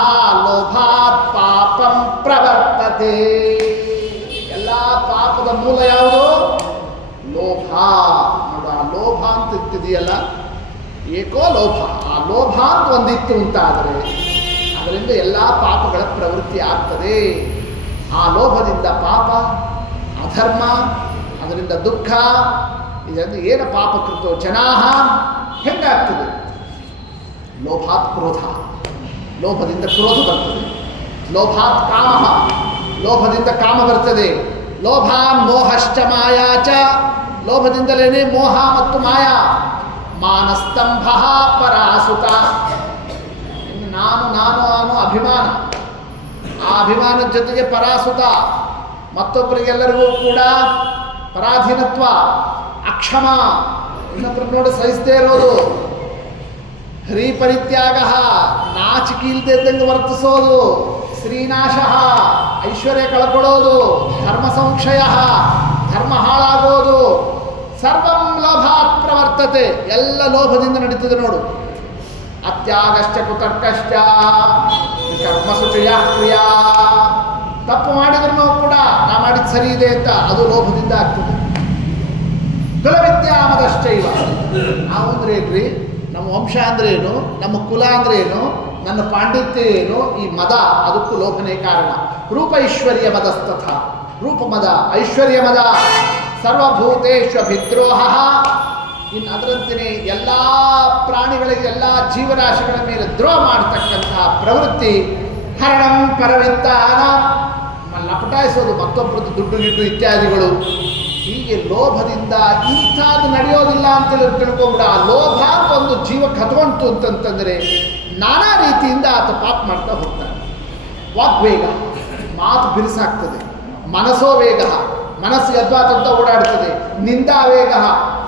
ಲೋಭಾತ್ ಪಾಪಂ ಪ್ರವರ್ತತೆ. ಎಲ್ಲ ಪಾಪದ ಮೂಲ ಯಾವುದು? ಲೋಭ. ನೋಡು, ಆ ಲೋಭ ಅಂತ ಇರ್ತಿದೆಯಲ್ಲ, ಏಕೋ ಲೋಭ. ಆ ಲೋಭ ಅಂತ ಒಂದಿತ್ತು ಅಂತಾದರೆ ಅದರಿಂದ ಎಲ್ಲ ಪಾಪಗಳ ಪ್ರವೃತ್ತಿ ಆಗ್ತದೆ. ಆ ಲೋಭದಿಂದ ಪಾಪ, ಅಧರ್ಮ, ಅದರಿಂದ ದುಃಖ, ಇದರಿಂದ ಏನು ಪಾಪಕೃತೋ ಜನಾಹ ಹೆಂಗಾಗ್ತದೆ? ಲೋಭಾತ್ ಕ್ರೋಧ, ಲೋಭದಿಂದ ಕ್ರೋಧ ಬರ್ತದೆ. ಲೋಭಾತ್ ಕಾಮ, ಲೋಭದಿಂದ ಕಾಮ ಬರ್ತದೆ. ಲೋಭಾನ್ ಮೋಹಶ್ಚ ಮಾಯಾಚ, ಲೋಭದಿಂದಲೇ ಮೋಹ ಮತ್ತು ಮಾಯಾ. ಮಾನಸ್ತಂಭ ಪರಾಸುತ, ನಾನು ನಾನು ನಾನು ಅಭಿಮಾನ, ಆ ಅಭಿಮಾನದ ಜೊತೆಗೆ ಪರಾಸುತ, ಮತ್ತೊಬ್ಬರಿಗೆಲ್ಲರಿಗೂ ಕೂಡ ಪರಾಧೀನತ್ವ, ಅಕ್ಷಮ, ಇನ್ನೊಬ್ಬರ ನೋಡಿ ಸಹಿಸದೇ ಇರೋದು, ಹರಿ ಪರಿತ್ಯಾಗ, ನಾಚಿಕೀಲ್ದೆ ಇದ್ದಂಗೆ ವರ್ತಿಸೋದು, ಶ್ರೀನಾಶ, ಐಶ್ವರ್ಯ ಕಳ್ಕೊಳ್ಳೋದು, ಧರ್ಮ ಸಂಕ್ಷಯ, ಧರ್ಮ ಹಾಳಾಗೋದು, ಸರ್ವಂ ಲೋಭಾತ್ ಪ್ರವರ್ತತೆ. ಎಲ್ಲ ಲೋಭದಿಂದ ನಡೀತದೆ ನೋಡು. ಅತ್ಯಾಗಶ್ಚ ಕುತರ್ಕಶ್ಚ ಕರ್ಮಸುಚಯ ಕ್ರಿಯಾ. ತಪ್ಪು ಮಾಡಿದ್ರೂ ಕೂಡ ನಾ ಮಾಡಿದ್ದು ಸರಿ ಇದೆ ಅಂತ ಅದು ಲೋಭದಿಂದ ಆಗ್ತದೆ. ಕುಲವಿದ್ಯಾಮದಶ್ಚೈವ, ನಾವು ಅಂದ್ರೆ ಏನ್ರಿ? ನಮ್ಮ ವಂಶ ಅಂದ್ರೆ ಏನು? ನಮ್ಮ ಕುಲ ಅಂದ್ರೆ ಏನು? ನನ್ನ ಪಾಂಡಿತ್ಯ ಏನು? ಈ ಮದ, ಅದಕ್ಕೂ ಲೋಭನೇ ಕಾರಣ. ರೂಪ ಐಶ್ವರ್ಯ ಮದಸ್ತಥ, ರೂಪ ಮದ, ಐಶ್ವರ್ಯ ಮದ, ಸರ್ವಭೂತೇಶ್ವ ವಿದ್ರೋಹ. ಇನ್ನು ಅದರಂತೆಯೇ ಎಲ್ಲ ಪ್ರಾಣಿಗಳಿಗೆ, ಎಲ್ಲ ಜೀವರಾಶಿಗಳ ಮೇಲೆ ದ್ರೋಹ ಮಾಡತಕ್ಕಂತಹ ಪ್ರವೃತ್ತಿ. ಹರಣಂ ಪರವಿತ್ತಾನ, ಲಪಟಾಯಿಸೋದು, ಮತ್ತೊಬ್ಬರದ್ದು ದುಡ್ಡು ಗಿಡ್ಡು ಇತ್ಯಾದಿಗಳು. ಹೀಗೆ ಲೋಭದಿಂದ ಇಂಥದ್ದು ನಡೆಯೋದಿಲ್ಲ ಅಂತೇಳಿ ತಿಳ್ಕೊಂಬಿಡ. ಆ ಲೋಭ ಒಂದು ಜೀವಕ್ಕೆ ಹತ್ಕೊಂತು ಅಂತಂತಂದರೆ ನಾನಾ ರೀತಿಯಿಂದ ಆತ ಪಾಪ ಮಾಡ್ತಾ ಹೋಗ್ತಾನೆ. ವಾಗ್ವೇಗ, ಮಾತು ಬಿರುಸಾಗ್ತದೆ. ಮನಸ್ಸೋ ವೇಗ, ಮನಸ್ಸು ಯದ್ವಾತದ್ದ ಓಡಾಡ್ತದೆ. ನಿಂದಾವೇಗ,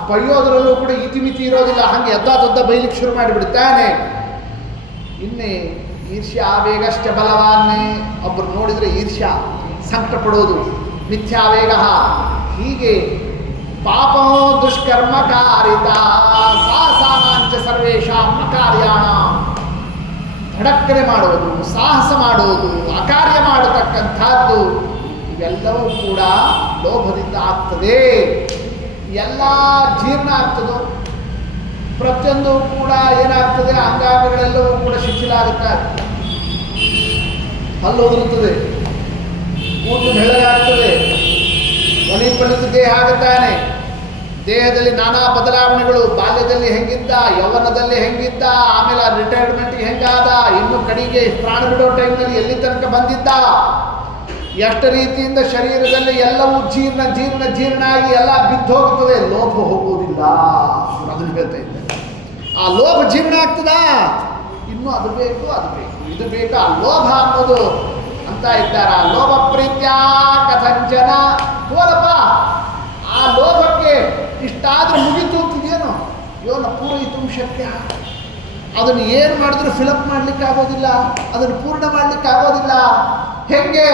ಬೈಯೋದ್ರಲ್ಲೂ ಕೂಡ ಇತಿಮಿತಿ ಇರೋದಿಲ್ಲ, ಹಾಗೆ ಯದ್ವಾತದ್ದ ಬೈಲಿಕ್ಕೆ ಶುರು ಮಾಡಿಬಿಡ್ತಾನೆ. ಇನ್ನೇ ಈರ್ಷ್ಯಾ ವೇಗಶ್ಚ ಬಲವಾನ್ನೇ, ಒಬ್ಬರು ನೋಡಿದರೆ ಈರ್ಷ್ಯಾ, ಸಂಕಟ ಪಡೋದು. ಮಿಥ್ಯಾವೇಗ, ಹೀಗೆ ಪಾಪ ದುಷ್ಕರ್ಮ ಕಾರಿತ ಸಾಹಸಾನಾಂಚ ಸರ್ವೇಷಾಂ ಅಕಾರ್ಯಾಣ. ಧಡಕ್ಕನೆ ಮಾಡುವುದು, ಸಾಹಸ ಮಾಡುವುದು, ಅಕಾರ್ಯ ಮಾಡತಕ್ಕಂಥದ್ದು, ಇವೆಲ್ಲವೂ ಕೂಡ ಲೋಭದಿಂದ ಆಗ್ತದೆ. ಎಲ್ಲ ಜೀರ್ಣ ಆಗ್ತದೋ, ಪ್ರತಿಯೊಂದು ಕೂಡ ಏನಾಗ್ತದೆ, ಅಂಗಾಂಗಗಳೆಲ್ಲವೂ ಕೂಡ ಶಿಥಿಲಾಗುತ್ತಾರೆ. ಹಲ್ಲು ಉದುರುತ್ತದೆ, ಕೂದಲು ಬೆಳಗಾಗ್ತದೆ, ಒಲಿ ಪಳಿತ ದೇಹ ಆಗುತ್ತಾನೆ. ದೇಹದಲ್ಲಿ ನಾನಾ ಬದಲಾವಣೆಗಳು. ಬಾಲ್ಯದಲ್ಲಿ ಹೆಂಗಿದ್ದ, ಯೌವನದಲ್ಲಿ ಹೆಂಗಿದ್ದ, ಆಮೇಲೆ ರಿಟೈರ್ಮೆಂಟ್ಗೆ ಹೆಂಗಾದ, ಇನ್ನು ಕಡೆಗೆ ಪ್ರಾಣ ಬಿಡೋ ಟೈಮ್ನಲ್ಲಿ ಎಲ್ಲಿ ತನಕ ಬಂದಿದ್ದ, ಎಷ್ಟು ರೀತಿಯಿಂದ ಶರೀರದಲ್ಲಿ ಎಲ್ಲವೂ ಜೀರ್ಣ ಜೀರ್ಣ ಜೀರ್ಣ ಆಗಿ ಎಲ್ಲ ಬಿದ್ದು ಹೋಗುತ್ತದೆ, ಲೋಭ ಹೋಗುವುದಿಲ್ಲ. ಅದನ್ನು ಹೇಳ್ತಾ ಇದ್ದಾರೆ. ಆ ಲೋಭ ಜೀರ್ಣ ಆಗ್ತದಾ, ಇನ್ನೂ ಅದು ಬೇಕು ಅದು ಬೇಕು ಇದು ಬೇಕು, ಆ ಲೋಭ ಅನ್ನೋದು ಅಂತ ಇದ್ದಾರೆ. ಆ ಲೋಭ ಪ್ರೀತ್ಯ ಕಥಂಚನ ತೋರಪ್ಪ, ಆ ಲೋಭಕ್ಕೆ ಇಷ್ಟಾದ್ರೂ ಮುಗಿತು ಅಂತಿದೇನು, ಯೋನ ಪೂರೈತು ಶಕ್ಯ. ಅದನ್ನು ಏನು ಮಾಡಿದ್ರು ಫಿಲಪ್ ಮಾಡ್ಲಿಕ್ಕೆ ಆಗೋದಿಲ್ಲ, ಅದನ್ನು ಪೂರ್ಣ ಮಾಡ್ಲಿಕ್ಕೆ ಆಗೋದಿಲ್ಲ. ಹೆಂಗೆ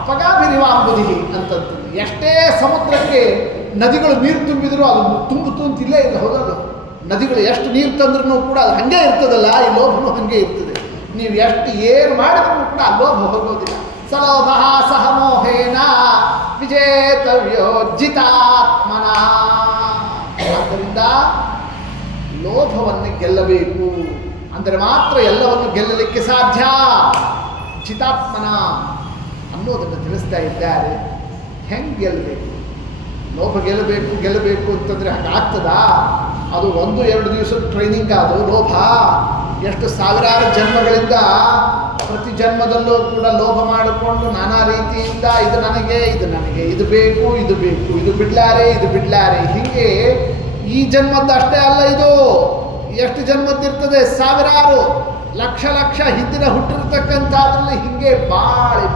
ಅಪಗಾಭಿರಿವಾಂಬುದಿ ಅಂತಂತಂದು, ಎಷ್ಟೇ ಸಮುದ್ರಕ್ಕೆ ನದಿಗಳು ನೀರು ತುಂಬಿದ್ರು ಅದು ತುಂಬಿಲ್ಲೇ ಇಲ್ಲ, ಹೌದಲ್ಲ? ನದಿಗಳು ಎಷ್ಟು ನೀರು ತಂದ್ರೂ ಕೂಡ ಅದು ಹಾಗೆ ಇರ್ತದಲ್ಲ, ಈ ಲೋಭನೂ ಹಾಗೆ ಇರ್ತದೆ. ನೀವು ಎಷ್ಟು ಏನು ಮಾಡಿದ್ರೂ ಕೂಡ ಆ ಲೋಭ ಹೋಗೋದಿಲ್ಲ. ಸಲೋಭ ಸಹ ಮೋಹೇನ ವಿಜೇತವ್ಯೋಜಿತಾತ್ಮನ. ಆದ್ದರಿಂದ ಲೋಭವನ್ನು ಗೆಲ್ಲಬೇಕು, ಅಂದರೆ ಮಾತ್ರ ಎಲ್ಲವನ್ನು ಗೆಲ್ಲಲಿಕ್ಕೆ ಸಾಧ್ಯ. ಜಿತಾತ್ಮನ ಅನ್ನೋದನ್ನು ತಿಳಿಸ್ತಾ ಇದ್ದಾರೆ. ಹೆಂಗೆ ಗೆಲ್ಲಬೇಕು? ಲೋಭ ಗೆಲ್ಲಬೇಕು ಅಂತಂದರೆ ಹಾಗಾಗ್ತದಾ? ಅದು 1-2 ದಿವಸದ ಟ್ರೈನಿಂಗ್. ಅದು ಲೋಭ ಎಷ್ಟು ಸಾವಿರಾರು ಜನ್ಮಗಳಿಂದ ಪ್ರತಿ ಜನ್ಮದಲ್ಲೂ ಕೂಡ ಲೋಭ ಮಾಡಿಕೊಂಡು ನಾನಾ ರೀತಿಯಿಂದ ಇದು ನನಗೆ ಇದು ಬೇಕು ಇದು ಬಿಡ್ಲಾರೆ ಹೀಗೆ ಈ ಜನ್ಮದ್ದು ಅಷ್ಟೇ ಅಲ್ಲ, ಇದು ಎಷ್ಟು ಜನ್ಮದ್ದಿರ್ತದೆ, ಸಾವಿರಾರು ಲಕ್ಷ ಹಿಂದಿನ ಹುಟ್ಟಿರ್ತಕ್ಕಂಥದ್ರಲ್ಲಿ ಹಿಂಗೆ ಬಾಳೆ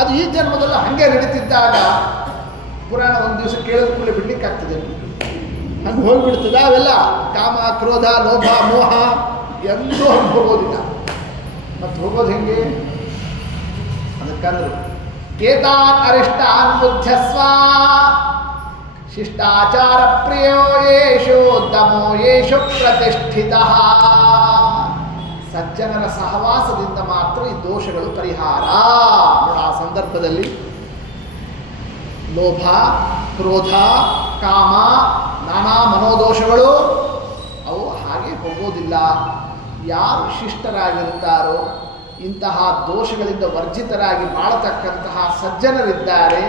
ಅದು ಈ ಜನ್ಮದಲ್ಲೂ ಹಾಗೆ ನಡೀತಿದ್ದಾಗ ಪುರಾಣ ಒಂದು ದಿವಸ ಕೇಳಿದ ಕೂಡಲೇ ಬಿಡ್ಲಿಕ್ಕೆ ಆಗ್ತದೆ, ಹಂಗೆ ಹೋಗಿಬಿಡ್ತದೆ. ಅವೆಲ್ಲ ಕಾಮ ಕ್ರೋಧ ಲೋಭ ಮೋಹ ಎಂದೂ ಹಂಗೆ ಹೋಗೋದಿಲ್ಲ. ಮತ್ತು ಹೋಗೋದು ಹೆಂಗೆ? ಅದಕ್ಕಂದ್ರು ಕೇತಾನ್ ಅರಿಷ್ಟಾನ್ ಬುದ್ಧಸ್ವ ಶಿಷ್ಟಾಚಾರ ಪ್ರಿಯೋ ಯೇಷೋತ್ತಮೋ ಯೇಷು ಪ್ರತಿಷ್ಠಿತಃ. ಸಜ್ಜನರ ಸಹವಾಸದಿಂದ ಮಾತ್ರ ಈ ದೋಷಗಳು ಪರಿಹಾರ. ಆ ಸಂದರ್ಭದಲ್ಲಿ ಲೋಭ ಕ್ರೋಧ ಕಾಮ ನಾನಾ ಮನೋದೋಷಗಳು ಅವು ಹಾಗೆ ಹೋಗೋದಿಲ್ಲ. ಯಾರು ಶಿಷ್ಟರಾಗಿರುತ್ತಾರೋ, ಇಂತಹ ದೋಷಗಳಿಂದ ವರ್ಜಿತರಾಗಿ ಬಾಳತಕ್ಕಂತಹ ಸಜ್ಜನರಿದ್ದಾರೆ,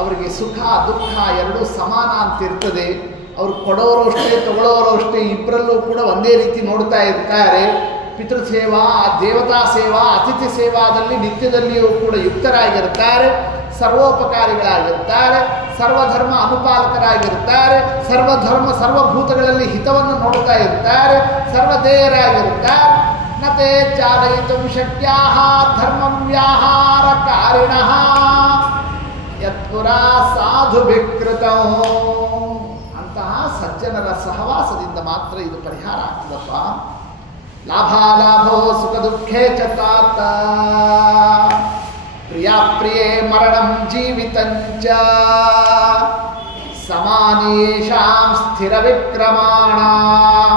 ಅವರಿಗೆ ಸುಖ ದುಃಖ ಎರಡೂ ಸಮಾನ ಅಂತಿರ್ತದೆ. ಅವರು ಕೊಡೋರು ಅಷ್ಟೇ ತಗೊಳ್ಳೋರು ಅಷ್ಟೇ, ಇಬ್ಬರಲ್ಲೂ ಕೂಡ ಒಂದೇ ರೀತಿ ನೋಡ್ತಾ ಇರ್ತಾರೆ. ಪಿತೃಸೇವಾ ದೇವತಾ ಸೇವಾ ಅತಿಥಿ ಸೇವಾದಲ್ಲಿ ನಿತ್ಯದಲ್ಲಿಯೂ ಕೂಡ ಯುಕ್ತರಾಗಿರ್ತಾರೆ, ಸರ್ವೋಪಕಾರಿಗಳಾಗಿರ್ತಾರೆ, ಸರ್ವಧರ್ಮ ಅನುಪಾಲಕರಾಗಿರ್ತಾರೆ, ಸರ್ವಧರ್ಮ ಸರ್ವಭೂತಗಳಲ್ಲಿ ಹಿತವನ್ನು ನೋಡ್ತಾ ಇರ್ತಾರೆ, ಸರ್ವದೇಯರಾಗಿರ್ತಾರೆ. ನತೇ ಚಾಲಯಿತು ಶಕ್ಯಾಃ ಧರ್ಮಂ ವ್ಯಾಹಾರಕಾರಿಣಃ ಯತ್ಪುರಾ ಸಾಧು ವಿಕೃತಂ. ಅಂತಹ ಸಜ್ಜನರ ಸಹವಾಸದಿಂದ ಮಾತ್ರ ಇದು ಪರಿಹಾರ ಆಗ್ತದಪ್ಪ. ಲಾಭಾಲಾಭೋ ಸುಖ ದುಃಖೇ ಚತಾತ ಪ್ರಿಯೇ ಮರಣಂ ಜೀವಿತಂಚ ಸಮಾನೇಶಾಂ ಸ್ಥಿರ ವಿಕ್ರಮಾಣಾಂ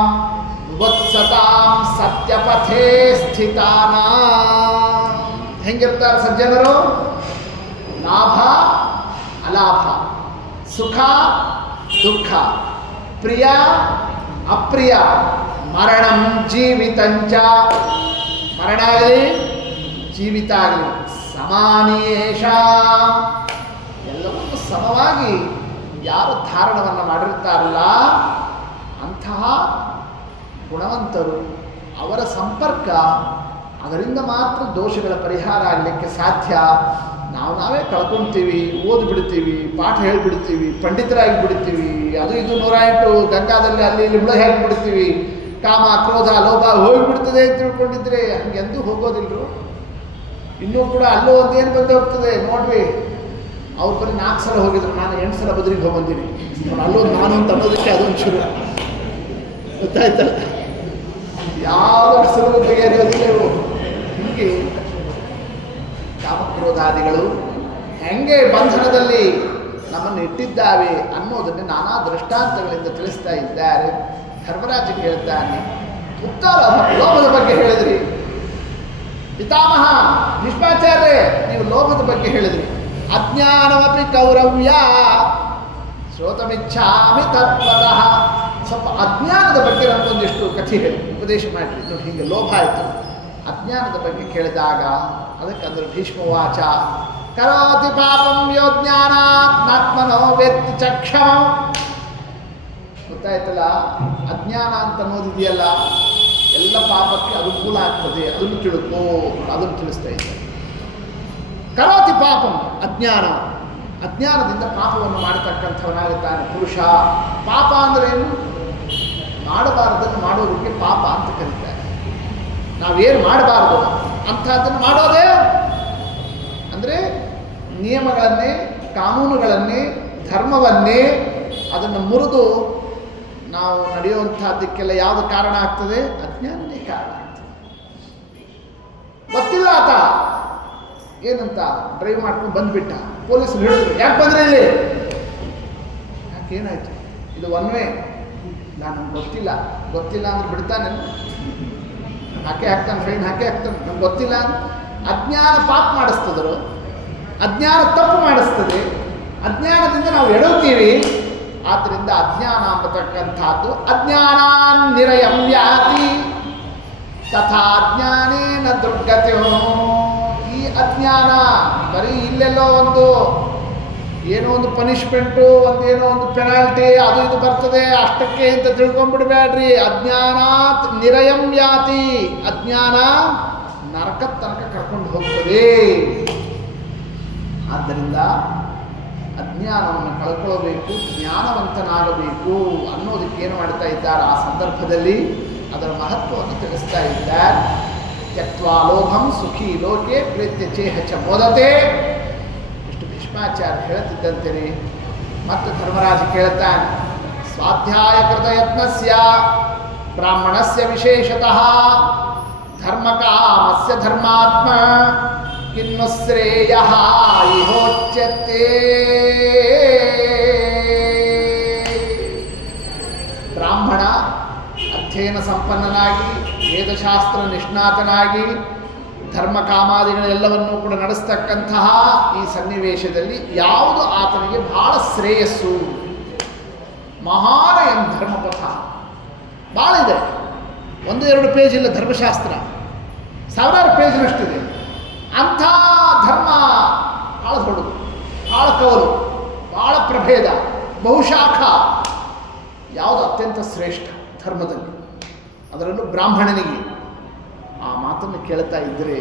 ವತ್ಸತಾಂ ಸತ್ಯಪಥೇ ಸ್ಥಿತಾನಾಂ. ಹೆಂಗಿರ್ತಾರೆ ಸಜ್ಜನರು? ಲಾಭ ಅಲಾಭ, ಸುಖ ದುಃಖ, ಪ್ರಿಯ ಅಪ್ರಿಯ, ಮರಣಂ ಜೀವಿತಂಚ, ಮರಣ ಆಗಲಿ ಜೀವಿತ ಆಗಲಿ, ಸಮಾನೇಶ, ಎಲ್ಲವನ್ನೂ ಸಮವಾಗಿ ಯಾರು ಧಾರಣವನ್ನು ಮಾಡಿರ್ತಾರಲ್ಲ ಅಂತಹ ಗುಣವಂತರು, ಅವರ ಸಂಪರ್ಕ, ಅದರಿಂದ ಮಾತ್ರ ದೋಷಗಳ ಪರಿಹಾರ ಆಗಲಿಕ್ಕೆ ಸಾಧ್ಯ. ನಾವೇ ಕಳ್ಕೊಳ್ತೀವಿ, ಓದ್ಬಿಡ್ತೀವಿ, ಪಾಠ ಹೇಳಿಬಿಡ್ತೀವಿ, ಪಂಡಿತರಾಗಿ ಬಿಡ್ತೀವಿ, ಅದು ಇದು 108 ಗಂಗಾದಲ್ಲಿ ಅಲ್ಲಿ ಇಲ್ಲಿ ಮುಳ ಹಾಕಿಬಿಡ್ತೀವಿ, ಕಾಮ ಕ್ರೋಧ ಲೋಭ ಹೋಗಿಬಿಡ್ತದೆ ಅಂತ ತಿಳ್ಕೊಂಡಿದ್ರೆ ಹಂಗೆಂದೂ ಹೋಗೋದಿಲ್ಲರು. ಇನ್ನೂ ಕೂಡ ಅಲ್ಲೂ ಒಂದೇನು ಬಂದು ಹೋಗ್ತದೆ ನೋಡ್ರಿ. ಅವ್ರು ಬರೀ 4 ಸಲ ಹೋಗಿದ್ರು, ನಾನು 8 ಸಲ ಬದ್ರಿಗೆ ಹೋಗಿ ಬಂದೀನಿ. ಅಲ್ಲೊಂದು ನಾನು ಅಂತ ಅನ್ನೋದಕ್ಕೆ ಅದೊಂದು ಶುರು ಗೊತ್ತಾಯ್ತಲ್ಲ. ಯಾವುದಷ್ಟು ಸುಲಭ ಬಗೆಹರಿಯೋದಿಲ್ಲ ಇವು. ಹೀಗೆ ಕಾಮಕ್ರೋಧಾದಿಗಳು ಹೆಂಗೆ ಬಂಧನದಲ್ಲಿ ನಮ್ಮನ್ನು ಇಟ್ಟಿದ್ದಾವೆ ಅನ್ನೋದನ್ನೇ ನಾನಾ ದೃಷ್ಟಾಂತಗಳಿಂದ ತಿಳಿಸ್ತಾ ಇದ್ದಾರೆ. ಧರ್ಮರಾಜ ಹೇಳ್ತಾನೆ, ಉತ್ತರ ಲೋಭದ ಬಗ್ಗೆ ಹೇಳಿದ್ರಿ, ಪಿತಾಮಹ ಭೀಷ್ಮಾಚಾರ್ಯ ನೀವು ಲೋಭದ ಬಗ್ಗೆ ಹೇಳಿದ್ರಿ. ಅಜ್ಞಾನಮಪಿ ಕೌರವ್ಯ ಶ್ರೋತಮಿಚ್ಛಾಮಿ ತತ್ವತಃ. ಸ್ವಲ್ಪ ಅಜ್ಞಾನದ ಬಗ್ಗೆ ನಮಗೊಂದಿಷ್ಟು ಕಥೆ ಹೇಳಿ ಉಪದೇಶ ಮಾಡಿರಿ. ನೋಡಿ, ಹೀಗೆ ಲೋಭ ಆಯಿತು, ಅಜ್ಞಾನದ ಬಗ್ಗೆ ಕೇಳಿದಾಗ ಅದಕ್ಕಂದ್ರೆ ಭೀಷ್ಮವಾಚ ಕರೋತಿ ಪಾಪಂ ಯೋ ಜ್ಞಾನಾತ್ಮನೋ ವೇತ್ತಿ ಚಕ್ಷಮ. ಗೊತ್ತಾಯ್ತಲ್ಲ, ಅಜ್ಞಾನ ಅಂತ ಅನ್ನೋದಿದೆಯಲ್ಲ, ಎಲ್ಲ ಪಾಪಕ್ಕೆ ಅದು ಮೂಲ ಆಗ್ತದೆ, ಅದನ್ನು ತಿಳ್ಕೋ, ಅದನ್ನು ತಿಳಿಸ್ತಾ ಇದ್ದಾರೆ. ಕರೋತಿ ಪಾಪಂ ಅಜ್ಞಾನ, ಅಜ್ಞಾನದಿಂದ ಪಾಪವನ್ನು ಮಾಡತಕ್ಕಂಥವನಾಗುತ್ತಾನೆ ಪುರುಷ. ಪಾಪ ಅಂದ್ರೇನು? ಮಾಡಬಾರದನ್ನು ಮಾಡೋದಕ್ಕೆ ಪಾಪ ಅಂತ ಕರೀತಾರೆ. ನಾವೇನು ಮಾಡಬಾರ್ದು ಅಂಥದ್ದನ್ನು ಮಾಡೋದೇ ಅಂದರೆ ನಿಯಮಗಳನ್ನೇ, ಕಾನೂನುಗಳನ್ನೇ, ಧರ್ಮವನ್ನೇ ಅದನ್ನು ಮುರಿದು ನಾವು ನಡೆಯುವಂಥದ್ದಕ್ಕೆಲ್ಲ ಯಾವುದು ಕಾರಣ ಆಗ್ತದೆ? ಅಜ್ಞಾನನೇ ಕಾರಣ ಆಗ್ತದೆ. ಗೊತ್ತಿಲ್ಲ ಆತ ಏನಂತ ಡ್ರೈವ್ ಮಾಡ್ಕೊಂಡು ಬಂದುಬಿಟ್ಟ, ಪೊಲೀಸರು ಹೇಳಿದ್ರು ಯಾಕೆ ಬಂದ್ರೆ ಇಲ್ಲಿ? ಯಾಕೆ ಏನಾಯ್ತು? ಇದು ಒನ್ ವೇ, ನಾನು ಗೊತ್ತಿಲ್ಲ. ಗೊತ್ತಿಲ್ಲ ಅಂದ್ರೆ ಬಿಡ್ತಾನೆ, ಹಾಕೇ ಹಾಕ್ತಾನೆ, ಫೈನ್ ಹಾಕೇ ಹಾಕ್ತಾನೆ. ನಮ್ಗೆ ಗೊತ್ತಿಲ್ಲ ಅಂತ. ಅಜ್ಞಾನ ಪಾಪ ಮಾಡಿಸ್ತದರು, ಅಜ್ಞಾನ ತಪ್ಪು ಮಾಡಿಸ್ತದೆ, ಅಜ್ಞಾನದಿಂದ ನಾವು ಎಡುತ್ತೀವಿ. ಆದ್ದರಿಂದ ಅಜ್ಞಾನ ಅಂಬತಕ್ಕಂಥದ್ದು ಅಜ್ಞಾನಾನ್ ನಿರಯಂ ವ್ಯಾತಿ ತಥಾ ಅಜ್ಞಾನೇನ ದುರ್ಗತ್ಯೋ. ಈ ಅಜ್ಞಾನ ಬರೀ ಇಲ್ಲೆಲ್ಲೋ ಒಂದು ಏನೋ ಒಂದು ಪನಿಷ್ಮೆಂಟು, ಒಂದೇನೋ ಒಂದು ಪೆನಾಲ್ಟಿ, ಅದು ಇದು ಬರ್ತದೆ ಅಷ್ಟಕ್ಕೆ ಅಂತ ತಿಳ್ಕೊಂಡ್ಬಿಡ್ಬೇಡ್ರಿ. ಅಜ್ಞಾನಾತ್ ನಿರಯಂ ಯಾತಿ, ಅಜ್ಞಾನ ನರಕದ ತನಕ ಕರ್ಕೊಂಡು ಹೋಗ್ತದೆ. ಆದ್ದರಿಂದ ಅಜ್ಞಾನವನ್ನು ಕಳ್ಕೊಳ್ಬೇಕು, ಜ್ಞಾನವಂತನಾಗಬೇಕು ಅನ್ನೋದಕ್ಕೆ ಏನು ಮಾಡ್ತಾ ಇದ್ದಾರೆ ಆ ಸಂದರ್ಭದಲ್ಲಿ ಅದರ ಮಹತ್ವವನ್ನು ತಿಳಿಸ್ತಾ ಇದ್ದಾರೆ. ತ್ಯಕ್ತ್ವಾ ಲೋಭಂ ಸುಖಿ ಲೋಕೆ ಪ್ರೀತ್ಯ ಚೇಹ ಚ ಮೋದತೆ. ಇಷ್ಟು ಭೀಷ್ಮಾಚಾರ್ಯ ಹೇಳ್ತಿದ್ದಂತೆಯೇ ಮತ್ತು ಧರ್ಮರಾಜ ಕೇಳ್ತಾನೆ, ಸ್ವಾಧ್ಯಾಯಕೃತ ಯತ್ನಸ್ಯ ಬ್ರಾಹ್ಮಣಸ್ಯ ವಿಶೇಷತಃ ಧರ್ಮಕಾಮಸ್ಯ ಧರ್ಮಾತ್ಮ ಕಿನ್ನು ಶ್ರೇಯಃ ಇಹೋಚ್ಯತೆ. ಬ್ರಾಹ್ಮಣ ಅಧ್ಯಯನ ಸಂಪನ್ನನಾಗಿ, ವೇದಶಾಸ್ತ್ರ ನಿಷ್ಣಾತನಾಗಿ, ಧರ್ಮಕಾಮಾದಿಗಳೆಲ್ಲವನ್ನೂ ಕೂಡ ನಡೆಸ್ತಕ್ಕಂತಹ ಈ ಸನ್ನಿವೇಶದಲ್ಲಿ ಯಾವುದು ಆತನಿಗೆ ಬಹಳ ಶ್ರೇಯಸ್ಸು? ಮಹಾನಯಂ ಧರ್ಮಪಥ. ಭಾಳ ಇದೆ, 1-2 ಪೇಜ್ ಇಲ್ಲ ಧರ್ಮಶಾಸ್ತ್ರ, 1000 ಪೇಜ್ನಷ್ಟಿದೆ. ಅಂಥ ಧರ್ಮ ಭಾಳ ದೊಡ್ಡದು, ಭಾಳ ಕವಲು, ಭಾಳ ಪ್ರಭೇದ, ಬಹುಶಾಖ. ಯಾವುದು ಅತ್ಯಂತ ಶ್ರೇಷ್ಠ ಧರ್ಮದಲ್ಲಿ, ಅದರಲ್ಲೂ ಬ್ರಾಹ್ಮಣನಿಗೆ? ಆ ಮಾತನ್ನು ಕೇಳ್ತಾ ಇದ್ದರೆ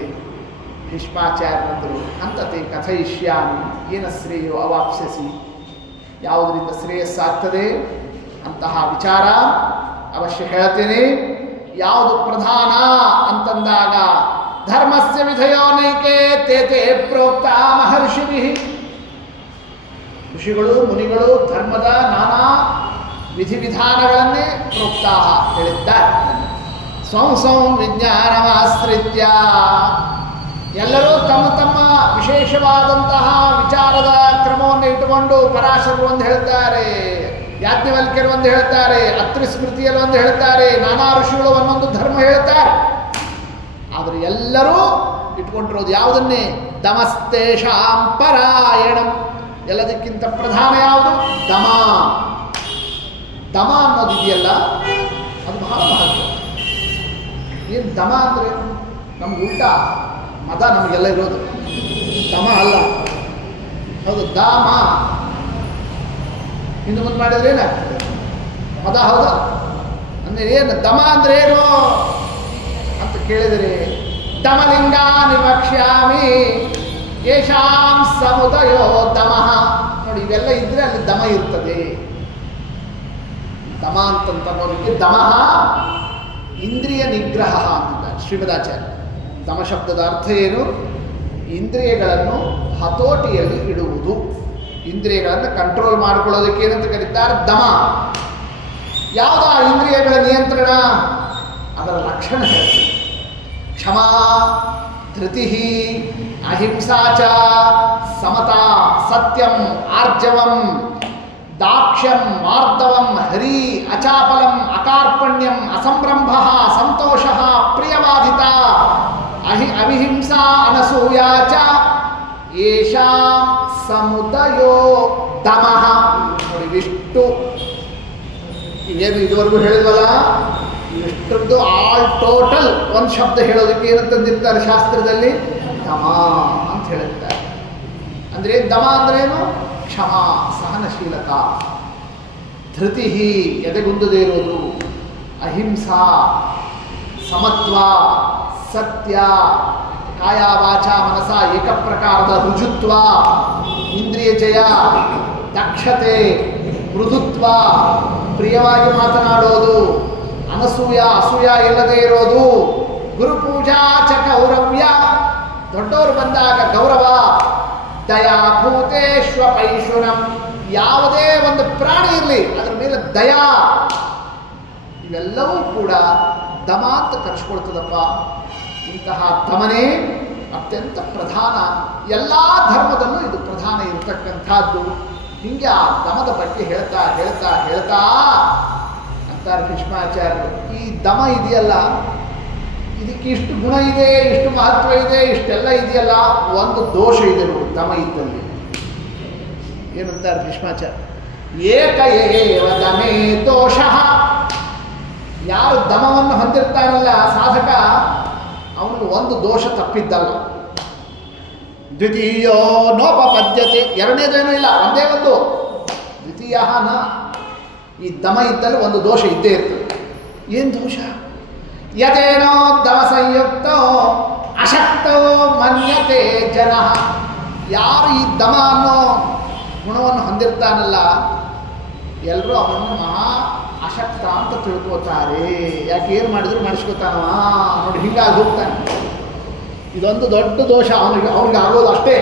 ಭೀಷ್ಮಾಚಾರ್ಯರಂದರು, ಅಂತತೆ ಕಥಯಿಷ್ಯಾಮಿ ಏನ ಶ್ರೇಯೋ ಅವಾಪ್ಸ್ಯಸಿ. ಯಾವುದರಿಂದ ಶ್ರೇಯಸ್ಸಾಗ್ತದೆ ಅಂತಹ ವಿಚಾರ ಅವಶ್ಯ ಹೇಳ್ತೇನೆ. ಯಾವುದು ಪ್ರಧಾನ ಅಂತಂದಾಗ ಧರ್ಮಸ್ಯ ವಿಧಯೋ ನೈಕೆ ತೇತೆ ಪ್ರೋಕ್ತ ಮಹರ್ಷಿಭಿ. ಋಷಿಗಳು ಮುನಿಗಳು ಧರ್ಮದ ನಾನಾ ವಿಧಿವಿಧಾನಗಳನ್ನೇ ಪ್ರೋಕ್ತ ಹೇಳಿದ್ದಾರೆ. ಸ್ವಂ ವಿಜ್ಞಾನಮಾಶ್ರಿತ್ಯ ಎಲ್ಲರೂ ತಮ್ಮ ತಮ್ಮ ವಿಶೇಷವಾದಂತಹ ವಿಚಾರದ ಕ್ರಮವನ್ನು ಇಟ್ಟುಕೊಂಡು ಪರಾಶರರು ಒಂದು ಹೇಳ್ತಾರೆ, ಯಾಜ್ಞವಲ್ಕ್ಯರು ಒಂದು ಹೇಳ್ತಾರೆ, ಅತ್ರಿ ಸ್ಮೃತಿಯಲ್ಲಿ ಒಂದು ಹೇಳ್ತಾರೆ, ನಾನಾ ಋಷಿಗಳು ಒಂದೊಂದು ಧರ್ಮ ಹೇಳ್ತಾರೆ. ಆದರೆ ಎಲ್ಲರೂ ಇಟ್ಕೊಂಡಿರೋದು ಯಾವುದನ್ನೇ? ದಮಸ್ತೇಷಾಂ ಪರಾಯಣಂ. ಎಲ್ಲದಕ್ಕಿಂತ ಪ್ರಧಾನ ಯಾವುದು? ದಮ. ದಮ ಅನ್ನೋದು ಇದೆಯಲ್ಲ, ಅದು ಬಹಳ ಮಹತ್ವ. ಏನು ದಮ ಅಂದರೆ? ನಮ್ಗೆ ಉಲ್ಟಾ ಮದ ನಮಗೆಲ್ಲ ಇರೋದು, ದಮ ಅಲ್ಲ. ಹೌದು, ದಾಮ ಇನ್ನು ಮುಂದೆ ಮಾಡಿದ್ರೆ ಏನಾಗ್ತದೆ? ಮದ. ಹೌದಾ? ಅಂದರೆ ಏನು ದಮ ಅಂದರೆ ಏನು ಅಂತ ಕೇಳಿದರೆ, ದಮಲಿಂಗಾನಿ ವಕ್ಷ್ಯಾಮಿ ಯೇಷಾಂ ಸಮುದಯೋ ದಮಃ. ನೋಡಿ, ಇವೆಲ್ಲ ಇದ್ರೆ ಅಲ್ಲಿ ದಮ ಇರ್ತದೆ. ದಮ ಅಂತನ್ನೋದಕ್ಕೆ ದಮಃ ಇಂದ್ರಿಯ ನಿಗ್ರಹ ಅಂತಿದ್ದಾರೆ ಶ್ರೀಮದಾಚಾರ್ಯ. ದಮ ಶಬ್ದದ ಅರ್ಥ ಏನು? ಇಂದ್ರಿಯಗಳನ್ನು ಹತೋಟಿಯಲ್ಲಿ ಇಡುವುದು, ಇಂದ್ರಿಯಗಳನ್ನು ಕಂಟ್ರೋಲ್ ಮಾಡಿಕೊಳ್ಳೋದಕ್ಕೆ ಏನಂತ ಕರೀತಾರೆ? ದಮ. ಯಾವುದು ಆ ಇಂದ್ರಿಯಗಳ ನಿಯಂತ್ರಣ? ಅದರ ಲಕ್ಷಣ ಹೇಳ್ತೀವಿ. ಕ್ಷಮಾ, ಧೃತಿ, ಅಹಿಂಸಾ ಚ, ಸಮತಾ, ಸತ್ಯಂ, ಆರ್ಜವಂ, ದಾಕ್ಷ್ಯಂ, ಮಾರ್ದವಂ, ಹರಿ, ಅಚಾಪಲಂ, ಅಕಾರ್ಪಣ್ಯಂ, ಅಸಂರಂಭ, ಸಂತೋಷ, ಪ್ರಿಯವಾದಿತ, ಅವಿಹಿಂಸಾ, ಅನಸೂಯಾ ಚ ಯೇಷಾಂ ಸಮುದಯೋ ದಮಃ. ನೋಡಿ, ಇಷ್ಟು ಏನು ಇದುವರೆಗೂ ಹೇಳಿದ್ವಲ್ಲ, ಇಷ್ಟದ್ದು ಆಲ್ ಟೋಟಲ್ ಒಂದು ಶಬ್ದ ಹೇಳೋದಕ್ಕೆ ಏನಂತಂದಿರ್ತಾರೆ ಶಾಸ್ತ್ರದಲ್ಲಿ? ದಮ ಅಂತ ಹೇಳಿರ್ತಾರೆ. ಅಂದರೆ ದಮ ಅಂದ್ರೇನು? ಕ್ಷಮ, ಸಹನಶೀಲತಾ. ಧೃತಿ, ಎದೆಗುಂದದೇ ಇರೋದು. ಅಹಿಂಸಾ, ಸಮತ್ವ, ಸತ್ಯ, ಕಾಯ ವಾಚ ಮನಸ ಏಕಪ್ರಕಾರದ ರುಜುತ್ವ, ಇಂದ್ರಿಯ ಜಯ, ದಕ್ಷತೆ, ಮೃದುತ್ವ, ಪ್ರಿಯವಾಗಿ ಮಾತನಾಡೋದು, ಅನಸೂಯ ಅಸೂಯ ಇಲ್ಲದೆ ಇರೋದು, ಗುರುಪೂಜಾ ಚ ಗೌರವ್ಯ, ದೊಡ್ಡವರು ಬಂದಾಗ ಗೌರವ, ದಯಾಭೂತೇಶ್ವಪೈಶುನಂ, ಯಾವುದೇ ಒಂದು ಪ್ರಾಣಿ ಇರಲಿ ಅದರ ಮೇಲೆ ದಯಾ, ಇವೆಲ್ಲವೂ ಕೂಡ ದಮ ಅಂತ ಕರೆಸ್ಕೊಳ್ತದಪ್ಪ. ಇಂತಹ ದಮನೆ ಅತ್ಯಂತ ಪ್ರಧಾನ, ಎಲ್ಲ ಧರ್ಮದಲ್ಲೂ ಇದು ಪ್ರಧಾನ ಇರತಕ್ಕಂಥದ್ದು. ಹೀಗೆ ಆ ದಮದ ಬಗ್ಗೆ ಹೇಳ್ತಾ ಹೇಳ್ತಾ ಹೇಳ್ತಾ ಅಂತಾರೆ ಭೀಷ್ಮಾಚಾರ್ಯರು, ಈ ದಮ ಇದೆಯಲ್ಲ ಇದಕ್ಕೆ ಇಷ್ಟು ಗುಣ ಇದೆ, ಇಷ್ಟು ಮಹತ್ವ ಇದೆ, ಇಷ್ಟೆಲ್ಲ ಇದೆಯಲ್ಲ, ಒಂದು ದೋಷ ಇದೆ ನೋಡಿ ದಮ ಇದ್ದಲ್ಲಿ. ಏನಂತಾರೆ ಭೀಷ್ಮಾಚಾರ್ಯ, ಏಕ ಏವ ದಮೇ ದೋಷ, ಯಾರು ದಮವನ್ನು ಹೊಂದಿರ್ತಾನಲ್ಲ ಸಾಧಕ, ಅವನಿಗೆ ಒಂದು ದೋಷ ತಪ್ಪಿದ್ದಲ್ಲ. ದ್ವಿತೀಯೋ ನೋಪಪದ್ಯತೆ, ಎರಡನೇದೇನೂ ಇಲ್ಲ, ಒಂದೇ ಒಂದು. ದ್ವಿತೀಯ ನ, ಈ ದಮ ಇದ್ದಲ್ಲಿ ಒಂದು ದೋಷ ಇದ್ದೇ ಇರ್ತದೆ. ಏನು ದೋಷ? ಯತೇನೋ ದಮ ಸಂಯುಕ್ತೋ ಅಶಕ್ತೋ ಮನ್ಯತೆ ಜನ, ಯಾರು ಈ ದಮ ಅನ್ನೋ ಗುಣವನ್ನು ಹೊಂದಿರ್ತಾನಲ್ಲ ಎಲ್ಲರೂ ಅವನನ್ನು ಮಹಾ ಅಶಕ್ತ ಅಂತ ತಿಳ್ಕೋತಾರೆ. ಯಾಕೆ ಏನು ಮಾಡಿದ್ರು ಮಾಡಿಸ್ಕೋತಾನವ ನೋಡಿ, ಹಿಂಗಾಗಿ ಹೋಗ್ತಾನೆ. ಇದೊಂದು ದೊಡ್ಡ ದೋಷ ಅವನಿಗೆ ಆಗೋದು ಅಷ್ಟೇ.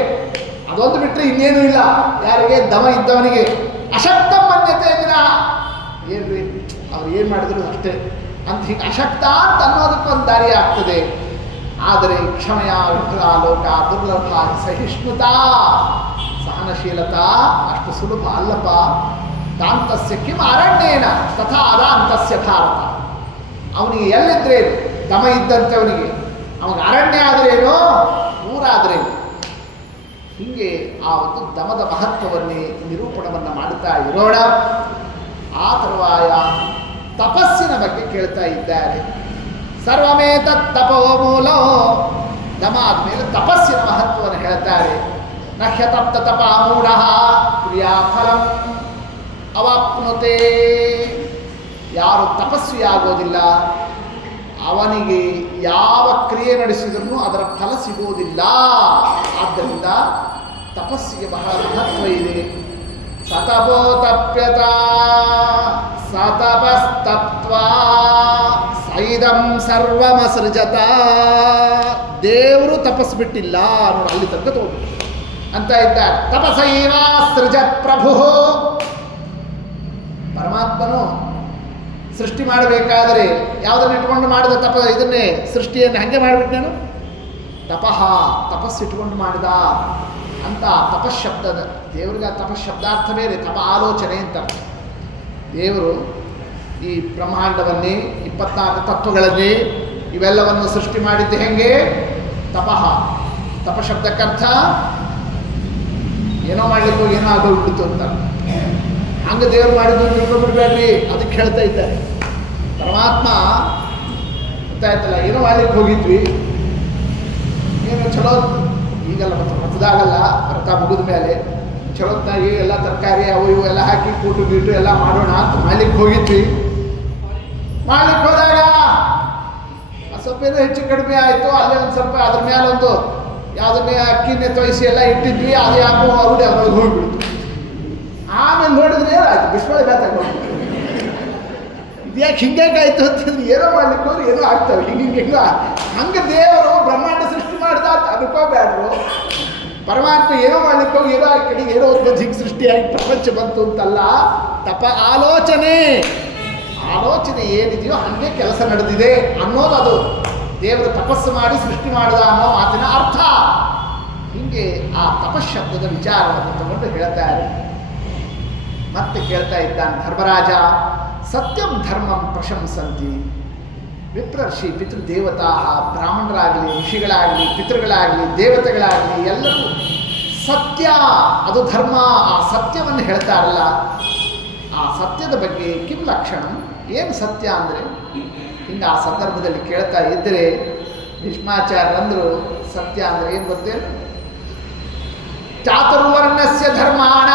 ಅದೊಂದು ಬಿಟ್ಟರೆ ಇನ್ನೇನು ಇಲ್ಲ. ಯಾರಿಗೆ? ದಮ ಇದ್ದವನಿಗೆ. ಅಶಕ್ತ ಮನ್ಯತೆ ದಿನ, ಏನ್ರಿ ಅವ್ರು ಏನು ಮಾಡಿದ್ರು ಅಷ್ಟೇ ಅಂತ ಹೀಗೆ ಅಶಕ್ತ ಅಂತ ಅನ್ನೋದಕ್ಕೊಂದು ದಾರಿ ಆಗ್ತದೆ. ಆದರೆ ಕ್ಷಮೆಯ ವಿಠಲಾಲೋಕ ದುರ್ಲಭ ಸಹಿಷ್ಣುತಾ ಸಹನಶೀಲತಾ ಅಷ್ಟು ಸುಲಭ ಅಲ್ಲಪ್ಪ. ದಾಂತಸ್ಯ ಕಿಂ ಅರಣ್ಯೇನ ತಥಾ ಅದಾಂತಸ್ಯ ಭಾರತ, ಅವನಿಗೆ ಎಲ್ಲಿದ್ರೇನು ದಮ ಇದ್ದಂಥವನಿಗೆ, ಅವನಿಗೆ ಅರಣ್ಯ ಆದ್ರೇನೋ ಊರಾದ್ರೇನು. ಹೀಗೆ ಆ ಒಂದು ದಮದ ಮಹತ್ವವನ್ನೇ ನಿರೂಪಣವನ್ನು ಮಾಡುತ್ತಾ ಇರೋಣ. ಆ ತರುವಾಯ ತಪಸ್ಸಿನ ಬಗ್ಗೆ ಕೇಳ್ತಾ ಇದ್ದಾರೆ. ಸರ್ವಮೇತತ್ ತಪೋ ಮೂಲೋ, ದಮ ಆದಮೇಲೆ ತಪಸ್ಸಿನ ಮಹತ್ವವನ್ನು ಹೇಳ್ತಾರೆ. ನಹ್ಯತಪ್ತ ತಪಾಮೂಢ ಕ್ರಿಯಾಫಲಂ ಅವಾಪ್ನುತೆ, ಯಾರು ತಪಸ್ವಿಯಾಗೋದಿಲ್ಲ ಅವನಿಗೆ ಯಾವ ಕ್ರಿಯೆ ನಡೆಸಿದ್ರೂ ಅದರ ಫಲ ಸಿಗುವುದಿಲ್ಲ. ಆದ್ದರಿಂದ ತಪಸ್ಸಿಗೆ ಬಹಳ ಮಹತ್ವ ಇದೆ. ಸತಪೋ ತಪ್ಯತ ಸತಪಸ್ತತ್ವಾ ಸೈದಂ ಸರ್ವಮಸೃಜತ, ದೇವರು ತಪಸ್ ಬಿಟ್ಟಿಲ್ಲ ನೋಡಿ, ಅಲ್ಲಿ ತನಕ ತಗೊಂಡು ಅಂತ ಇದ್ದಾರೆ. ತಪಸೈವ ಸೃಜತ್ ಪ್ರಭು, ಪರಮಾತ್ಮನು ಸೃಷ್ಟಿ ಮಾಡಬೇಕಾದರೆ ಯಾವುದನ್ನು ಇಟ್ಕೊಂಡು ಮಾಡಿದ ಇದನ್ನೇ ಸೃಷ್ಟಿಯನ್ನು ಹಾಗೆ ಮಾಡಿಬಿಟ್ಟೇನು, ತಪಸ್ಸಿಟ್ಕೊಂಡು ಮಾಡಿದ ಅಂತ ತಪಶಬ್ದದ ದೇವರಿಗೆ. ತಪಶಬ್ದಾರ್ಥ ಬೇರೆ, ತಪ ಆಲೋಚನೆ ಅಂತ. ದೇವರು ಈ ಬ್ರಹ್ಮಾಂಡವನ್ನೇ 24 ತತ್ವಗಳನ್ನೇ ಇವೆಲ್ಲವನ್ನು ಸೃಷ್ಟಿ ಮಾಡಿದ್ದು ಹೆಂಗೆ? ತಪಶಬ್ದಕ್ಕರ್ಥ ಏನೋ ಮಾಡಲಿಕ್ಕೆ ಹೋಗಿ ಏನೋ ಆಗೋಗ್ಬಿಡ್ತು ಅಂತ. ಹಂಗೆ ದೇವರು ಮಾಡಿದ್ದು ತಿಳ್ಕೊಂಡ್ಬಿಡ್ಬೇಡ್ರಿ, ಅದಕ್ಕೆ ಹೇಳ್ತಾ ಇದ್ದಾರೆ. ಪರಮಾತ್ಮ ಗೊತ್ತಾಯ್ತಲ್ಲ, ಏನೋ ಮಾಡ್ಲಿಕ್ಕೆ ಹೋಗಿದ್ವಿ, ಏನು ಚಲೋ ಈಗಲ್ಲ ಮತದಾಗಲ್ಲ, ವ್ರತ ಮುಗಿದ ಮೇಲೆ ಚಲೋತ್ತಾಗಿ ಎಲ್ಲ ತರಕಾರಿ ಅವು ಇವು ಎಲ್ಲ ಹಾಕಿ ಕೂಟು ಗೀಟು ಎಲ್ಲ ಮಾಡೋಣ ಅಂತ ಮಾಡ್ಲಿಕ್ಕೆ ಹೋಗಿದ್ವಿ. ಮಾಡ್ಲಿಕ್ಕೆ ಹೋದಾಗ ಸ್ವಲ್ಪ ಏನೋ ಹೆಚ್ಚು ಕಡಿಮೆ ಆಯಿತು. ಅಲ್ಲೇ ಒಂದು ಸ್ವಲ್ಪ ಅದ್ರ ಮೇಲೆ ಒಂದು ಯಾವುದನ್ನೇ ಅಕ್ಕಿನೇ ತೊಯಿಸಿ ಎಲ್ಲ ಇಟ್ಟಿದ್ವಿ, ಅದು ಯಾಕೋ ಅವ್ರಿಗೆ ಅದ್ರೊಳಗೆ ಹೋಗ್ಬಿಡ್ತು. ಆಮೇಲೆ ನೋಡಿದ್ರೆ ಏನಾಯ್ತು, ಬಿಸ್ಬಳೆ ತಗೊಂಡು ಇದ್ಯಾಕೆ ಹಿಂಗಾಯ್ತು ಅಂತಂದ್ರೆ ಏನೋ ಮಾಡ್ಲಿಕ್ಕೆ ಹೋದ್ರೆ ಏನೋ ಆಗ್ತವೆ ಹಿಂಗೆ ಹಂಗೆ ದೇವರು ಬ್ರಹ್ಮಾಂಡ ಸೃಷ್ಟಿ ಮಾಡ್ದ ಅಂತ ಅನ್ಕೋಬೇಡ್ರು. ಪರಮಾತ್ಮ ಏನೋ ಮಾಡ್ಲಿಕ್ಕೆ ಹೋಗಿ ಏನೋ ಆ ಕಡೆಗೆ ಏನೋ ಒಂದು ಹಿಂಗೆ ಸೃಷ್ಟಿಯಾಗಿ ಪ್ರಪಂಚ ಬಂತು ಅಂತಲ್ಲ. ಆಲೋಚನೆ ಏನಿದೆಯೋ ಹಾಗೆ ಕೆಲಸ ನಡೆದಿದೆ ಅನ್ನೋದು ಅದು ದೇವರು ತಪಸ್ಸು ಮಾಡಿ ಸೃಷ್ಟಿ ಮಾಡಿದ ಅನ್ನೋ ಮಾತಿನ ಅರ್ಥ. ಹೀಗೆ ಆ ತಪಶಬ್ದದ ವಿಚಾರವನ್ನು ತಗೊಂಡು ಹೇಳ್ತಾರೆ. ಮತ್ತೆ ಕೇಳ್ತಾ ಇದ್ದಾನೆ ಧರ್ಮರಾಜ, ಸತ್ಯಂ ಧರ್ಮಂ ಪ್ರಶಂಸಂತಿ ವಿಪ್ರರ್ಷಿ ಪಿತೃದೇವತಾ, ಬ್ರಾಹ್ಮಣರಾಗಲಿ ಋಷಿಗಳಾಗಲಿ ಪಿತೃಗಳಾಗಲಿ ದೇವತೆಗಳಾಗಲಿ ಎಲ್ಲರೂ ಸತ್ಯ ಅದು ಧರ್ಮ. ಆ ಸತ್ಯವನ್ನು ಹೇಳ್ತಾರಲ್ಲ, ಆ ಸತ್ಯದ ಬಗ್ಗೆ ಕಿಂ ಲಕ್ಷಣ, ಏನು ಸತ್ಯ ಅಂದರೆ ಹಿಂಗೆ ಆ ಸಂದರ್ಭದಲ್ಲಿ ಕೇಳ್ತಾ ಇದ್ದರೆ ಭೀಷ್ಮಾಚಾರ್ಯರಂದರು ಸತ್ಯ ಅಂದರೆ ಏನು ಗೊತ್ತೇನು? ಚಾತುರ್ವರ್ಣಸ್ಯ ಧರ್ಮಾಣ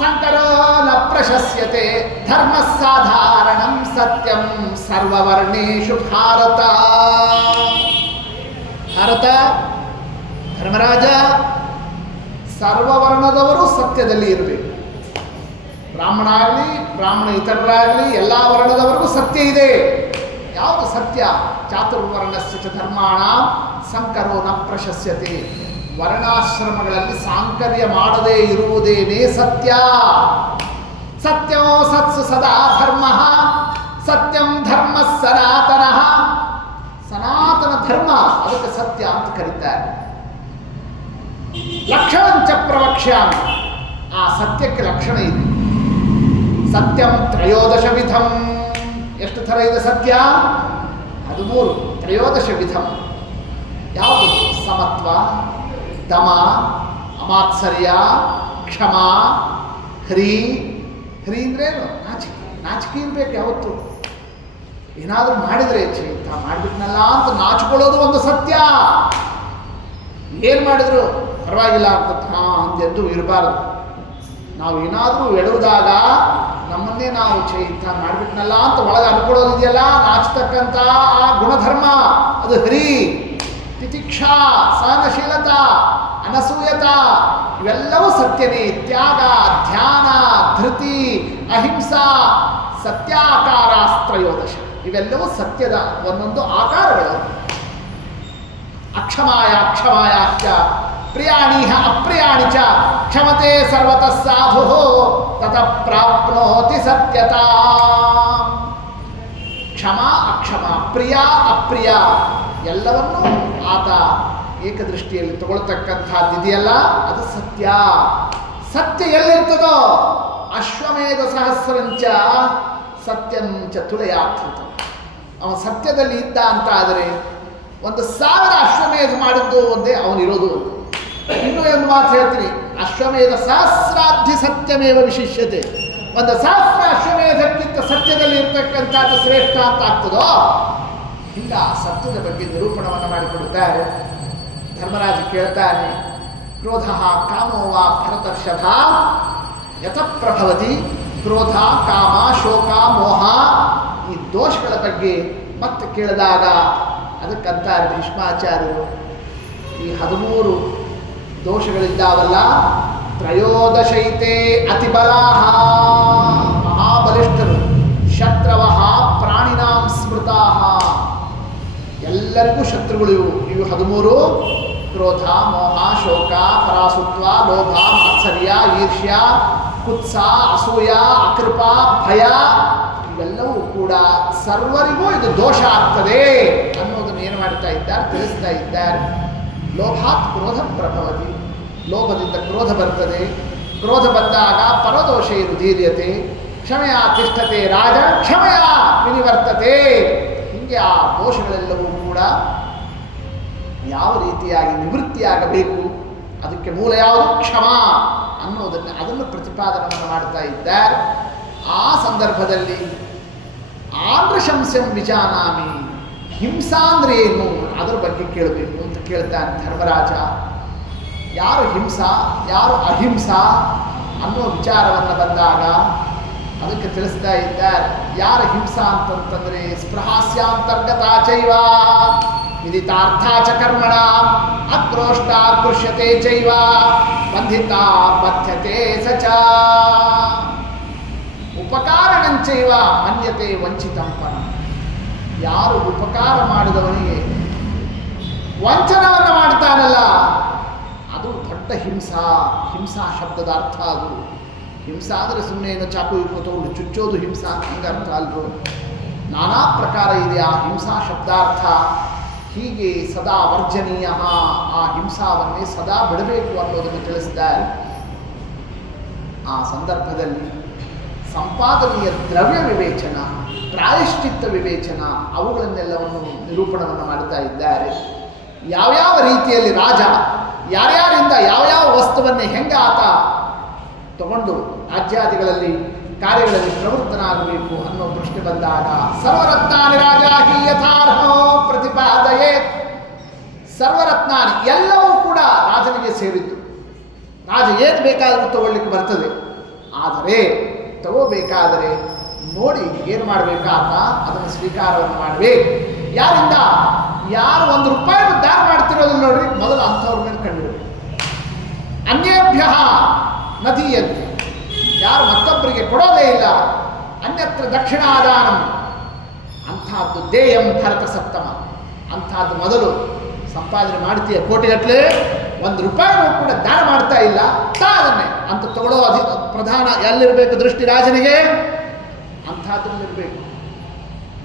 ಸಂಕರೋ ನ ಪ್ರಶಸ್ಯತೆ, ಧರ್ಮ ಸಾಧಾರಣಂ ಸತ್ಯಂ ಸರ್ವವರ್ಣೇಷು ಭಾರತ. ಭಾರತ, ಧರ್ಮರಾಜ, ಸರ್ವವರ್ಣದವರು ಸತ್ಯದಲ್ಲಿ ಇರಬೇಕು. ಬ್ರಾಹ್ಮಣ ಆಗಲಿ, ಬ್ರಾಹ್ಮಣ ಇತರರಾಗಲಿ, ಎಲ್ಲ ವರ್ಣದವರಿಗೂ ಸತ್ಯ ಇದೆ. ಯಾವುದು ಸತ್ಯ? ಚಾತುರ್ವರ್ಣಸ್ಯ ಚ ಧರ್ಮಾಣ ಸಂಕರೋ ನ ಪ್ರಶಸ್ಯತೆ. ವರ್ಣಾಶ್ರಮಗಳಲ್ಲಿ ಸಾಂಕರ್ಯ ಮಾಡದೇ ಇರುವುದೇನೇ ಸತ್ಯ. ಸತ್ಯಮೋ ಸತ್ಸು ಸದಾ ಧರ್ಮ, ಸತ್ಯಂ ಧರ್ಮ ಸನಾತನ. ಸನಾತನ ಧರ್ಮ, ಅದಕ್ಕೆ ಸತ್ಯ ಅಂತ ಕರೀತಾರೆ. ಲಕ್ಷಣಂಚ ಪ್ರವಕ್ಷ್ಯಾಮಿ, ಆ ಸತ್ಯಕ್ಕೆ ಲಕ್ಷಣ ಇದೆ. ಸತ್ಯಂ ತ್ರಯೋದಶ ವಿಧಂ. ಎಷ್ಟು ಥರ ಇದೆ ಸತ್ಯ? 13. ತ್ರಯೋದಶ ವಿಧಂ. ಯಾವುದು? ಸಮತ್ವ, ದಮ, ಅಮಾತ್ಸರ್ಯ, ಕ್ಷಮ, ಹ್ರೀ. ಹ್ರೀ ಅಂದ್ರೇನು? ನಾಚಿಕೆ. ನಾಚಿಕೆ ಇರ್ಬೇಕು ಯಾವತ್ತು. ಏನಾದರೂ ಮಾಡಿದರೆ ಇಂಥ ಮಾಡಿಬಿಟ್ನಲ್ಲ ಅಂತ ನಾಚಿಕೊಳ್ಳೋದು ಒಂದು ಸತ್ಯ. ಏನು ಮಾಡಿದ್ರು ಪರವಾಗಿಲ್ಲ ಅಂತ ಅಂದೆಂದು ಇರಬಾರ್ದು. ನಾವು ಏನಾದರೂ ಎಡುವುದಾಗ ನಮ್ಮನ್ನೇ ನಾವು ಇಂಥ ಮಾಡಿಬಿಟ್ನಲ್ಲ ಅಂತ ಒಳಗೆ ಅನ್ಕೊಳ್ಳೋದಿದೆಯಲ್ಲ, ನಾಚತಕ್ಕಂಥ ಆ ಗುಣಧರ್ಮ, ಅದು ಹ್ರೀ. ತಿತಿಕ್ಷಾ, ಸಹನಶೀಲತಾ, ಅನಸೂಯತ, ಇವೆಲ್ಲವೂ ಸತ್ಯನೇ. ತ್ಯಾಗ, ಧ್ಯಾನ, ಧೃತಿ, ಅಹಿಂಸಾ, ಸತ್ಯಾಕಾರಾಸ್ತ್ರಯೋದಶ, ಇವೆಲ್ಲವೂ ಸತ್ಯದ ಒಂದೊಂದು ಆಕಾರಗಳು. ಅಕ್ಷಮಾಯ ಅಕ್ಷಮಾಯಾಶ್ಚ ಪ್ರಿಯಾಣಿಹ ಅಪ್ರಿಯಾಣಿ ಚ ಕ್ಷಮತೆ ಸರ್ವತಃ ಸಾಧು ತತಃ ಪ್ರಾಪ್ನೋತಿ ಸತ್ಯತಾ. ಕ್ಷಮ ಅಕ್ಷಮ, ಪ್ರಿಯ ಅಪ್ರಿಯ, ಎಲ್ಲವನ್ನೂ ಆತ ಏಕದೃಷ್ಟಿಯಲ್ಲಿ ತಗೊಳ್ತಕ್ಕಂಥದ್ದಿದೆಯಲ್ಲ, ಅದು ಸತ್ಯ. ಸತ್ಯ ಎಲ್ಲಿರ್ತದೋ ಅಶ್ವಮೇಧ ಸಹಸ್ರಂಚ ಸತ್ಯಂಚ ತುಲಯಾರ್ಥೃತ. ಅವನು ಸತ್ಯದಲ್ಲಿ ಇದ್ದ ಅಂತ ಆದರೆ 1,000 ಅಶ್ವಮೇಧ ಮಾಡಿದ್ದು ಒಂದೇ, ಅವನಿರೋದು ಒಂದು. ಇನ್ನೂ ಒಂದು ಮಾತು ಹೇಳ್ತೀನಿ, ಅಶ್ವಮೇಧ ಸಹಸ್ರಾಧಿ ಸತ್ಯಮೇವ ವಿಶಿಷ್ಯತೆ. 1,000 ಅಶ್ವಮೇಧಕ್ಕಿಂತ ಸತ್ಯದಲ್ಲಿ ಇರ್ತಕ್ಕಂಥದ್ದು ಶ್ರೇಷ್ಠ ಅಂತ ಆಗ್ತದೋ, ಹಿಂಗ ಸತ್ಯದ ಬಗ್ಗೆ ನಿರೂಪಣವನ್ನು ಮಾಡಿಕೊಡುತ್ತಾರೆ. ಧರ್ಮರಾಜ ಕೇಳ್ತಾನೆ, ಕ್ರೋಧ ಕಾಮೋ ವಾ ಭರತರ್ಷಭ ಯತಃ ಪ್ರಭವತಿ. ಕ್ರೋಧ, ಕಾಮ, ಶೋಕ, ಮೋಹ, ಈ ದೋಷಗಳ ಬಗ್ಗೆ ಮತ್ತೆ ಕೇಳಿದಾಗ ಅದಕ್ಕಂತಾರೆ ಭೀಷ್ಮಾಚಾರ್ಯರು, ಈ 13 ದೋಷಗಳಿದ್ದಾವಲ್ಲ, ತ್ರಯೋದಶೈತೆ ಅತಿಬಲಾಹ, ಮಹಾಬಲಿಷ್ಠರು, ಶತ್ರವಃ ಪ್ರಾಣಿನಾಂ ಸ್ಮೃತಾಹ, ಎಲ್ಲರಿಗೂ ಶತ್ರುಗಳು ಇವು 13. ಕ್ರೋಧ, ಮೋಹ, ಶೋಕ, ಪರಾಸುತ್ವ, ಲೋಭ, ಮಾತ್ಸರ್ಯ, ಈರ್ಷ್ಯ, ಕುತ್ಸ, ಅಸೂಯ, ಅಕೃಪ, ಭಯ, ಇವೆಲ್ಲವೂ ಕೂಡ ಸರ್ವರಿಗೂ ಇದು ದೋಷ ಆಗ್ತದೆ ಅನ್ನೋದನ್ನು ಏನು ಮಾಡ್ತಾ ಇದ್ದಾರೆ, ತಿಳಿಸ್ತಾ ಇದ್ದಾರೆ. ಲೋಭಾತ್ ಕ್ರೋಧ ಪ್ರಭವತಿ, ಲೋಭದಿಂದ ಕ್ರೋಧ ಬರ್ತದೆ. ಕ್ರೋಧ ಬಂದಾಗ ಪರದೋಷೇ ರುಧೀರ್ಯತೆ, ಕ್ಷಮೆಯ ತಿಷ್ಠತೆ ರಾಜ ಕ್ಷಮೆಯ ವಿನಿವರ್ತತೆ. ಹೀಗೆ ಆ ದೋಷಗಳೆಲ್ಲವೂ ಕೂಡ ಯಾವ ರೀತಿಯಾಗಿ ನಿವೃತ್ತಿಯಾಗಬೇಕು, ಅದಕ್ಕೆ ಮೂಲ ಯಾವುದು? ಕ್ಷಮ ಅದನ್ನು ಪ್ರತಿಪಾದನೆಯನ್ನು ಮಾಡ್ತಾ ಇದ್ದಾರೆ. ಆ ಸಂದರ್ಭದಲ್ಲಿ ಆನೃಶಂಸ್ಯಂ ವಿಜಾನಾಮಿ, ಹಿಂಸಾ ಅಂದ್ರೆ ಏನು ಅದರ ಬಗ್ಗೆ ಕೇಳಬೇಕು ಅಂತ ಕೇಳ್ತಾನೆ ಧರ್ಮರಾಜ. ಯಾರು ಹಿಂಸಾ, ಯಾರು ಅಹಿಂಸಾ ಅನ್ನೋ ವಿಚಾರವನ್ನು ಬಂದಾಗ ಅದಕ್ಕೆ ತಿಳಿಸ್ತಾ ಇದ್ದಾರೆ. ಯಾರು ಹಿಂಸಾ ಅಂತಂತಂದರೆ ಸ್ಪೃಹಾಸ್ಯಾಂತರ್ಗತ ಚೈವ ವಿದಿತಾರ್ಥ ಚ ಕರ್ಮಣ ಅಕ್ರೋಷ್ಟ ಕೃಷ್ಯತೆ ಚೈವ ಬಂಧಿತ ಬದ್ಧತೆ ಸಚ ಉಪಕಾರಣಂಚೈವ ಮನ್ಯತೆ ವಂಚಿತಂಪನ. ಯಾರು ಉಪಕಾರ ಮಾಡಿದವನಿಗೆ ವಂಚನವನ್ನು ಮಾಡ್ತಾನಲ್ಲ, ಅದು ದೊಡ್ಡ ಹಿಂಸಾ. ಹಿಂಸಾ ಶಬ್ದದ ಅರ್ಥ ಅದು. ಹಿಂಸಾ ಅಂದರೆ ಸುಮ್ಮನೆ ಏನೋ ಚಾಕು ತಗೊಂಡು ಚುಚ್ಚೋದು ಹಿಂಸಾ ಅಂತ ಹಂಗೆ ಅರ್ಥ ಅಲ್ರು. ನಾನಾ ಪ್ರಕಾರ ಇದೆ ಆ ಹಿಂಸಾ ಶಬ್ದಾರ್ಥ. ಹೀಗೆ ಸದಾ ವರ್ಜನೀಯ, ಆ ಹಿಂಸಾವನ್ನೇ ಸದಾ ಬಿಡಬೇಕು ಅನ್ನೋದನ್ನು ತಿಳಿಸಿದ್ದಾರೆ. ಆ ಸಂದರ್ಭದಲ್ಲಿ ಸಂಪಾದನೆಯ ದ್ರವ್ಯ ವಿವೇಚನ, ಪ್ರಾಯಶ್ಚಿತ್ತ ವಿವೇಚನ, ಅವುಗಳನ್ನೆಲ್ಲವನ್ನು ನಿರೂಪಣವನ್ನು ಮಾಡ್ತಾ ಇದ್ದಾರೆ. ಯಾವ್ಯಾವ ರೀತಿಯಲ್ಲಿ ರಾಜ ಯಾರ್ಯಾರಿಂದ ಯಾವ್ಯಾವ ವಸ್ತುವನ್ನೇ ಹೆಂಗೆ ಆತ ತಗೊಂಡು ರಾಜ್ಯಾದಿಗಳಲ್ಲಿ ಕಾರ್ಯಗಳಲ್ಲಿ ಪ್ರವೃತ್ತನಾಗಬೇಕು ಅನ್ನೋ ಪ್ರಶ್ನೆ ಬಂದಾಗ ಸರ್ವರತ್ನಾನಿ ರಾಜಾಹಿ ಯಥಾರ್ಹೋ ಪ್ರತಿಪಾದಯೇ. ಸರ್ವರತ್ನಾನಿ ಎಲ್ಲವೂ ಕೂಡ ರಾಜನಿಗೆ ಸೇರಿದ್ದು. ರಾಜ ಏನು ಬೇಕಾದರೂ ತಗೊಳ್ಳಿಕ್ಕೆ ಬರ್ತದೆ. ಆದರೆ ತಗೋಬೇಕಾದರೆ ನೋಡಿ ಏನು ಮಾಡಬೇಕಾತ ಅದನ್ನು ಸ್ವೀಕಾರವನ್ನು ಮಾಡಬೇಕು. ಯಾರಿಂದ? ಯಾರು 1 ರೂಪಾಯಿ ದಾನ ಮಾಡ್ತಿರೋದಿಲ್ಲ ನೋಡ್ರಿ, ಮೊದಲು ಅಂಥವ್ರ ಮೇಲೆ ಕಂಡಿಡಬೇಕು. ಅನ್ಯೇಭ್ಯ ನ ದೀಯಂತೆ, ಯಾರು ಮತ್ತೊಬ್ಬರಿಗೆ ಕೊಡೋದೇ ಇಲ್ಲ, ಅನ್ಯತ್ರ ದಕ್ಷಿಣಾದಾನಂ, ಅಂಥದ್ದು ದೇಯಂ ಭರತ ಸಪ್ತಮ, ಅಂಥದ್ದು ಮೊದಲು ಸಂಪಾದನೆ ಮಾಡ್ತೀಯ ಕೋಟಿಗಟ್ಟಲೆ, 1 ರೂಪಾಯಿನೂ ಕೂಡ ದಾನ ಮಾಡ್ತಾ ಇಲ್ಲ, ಅದನ್ನೇ ಅಂತ ತಗೊಳ್ಳೋ ಪ್ರಧಾನ ಎಲ್ಲಿರಬೇಕು ದೃಷ್ಟಿ ರಾಜನಿಗೆ? ಅಂಥದ್ರಲ್ಲಿರಬೇಕು.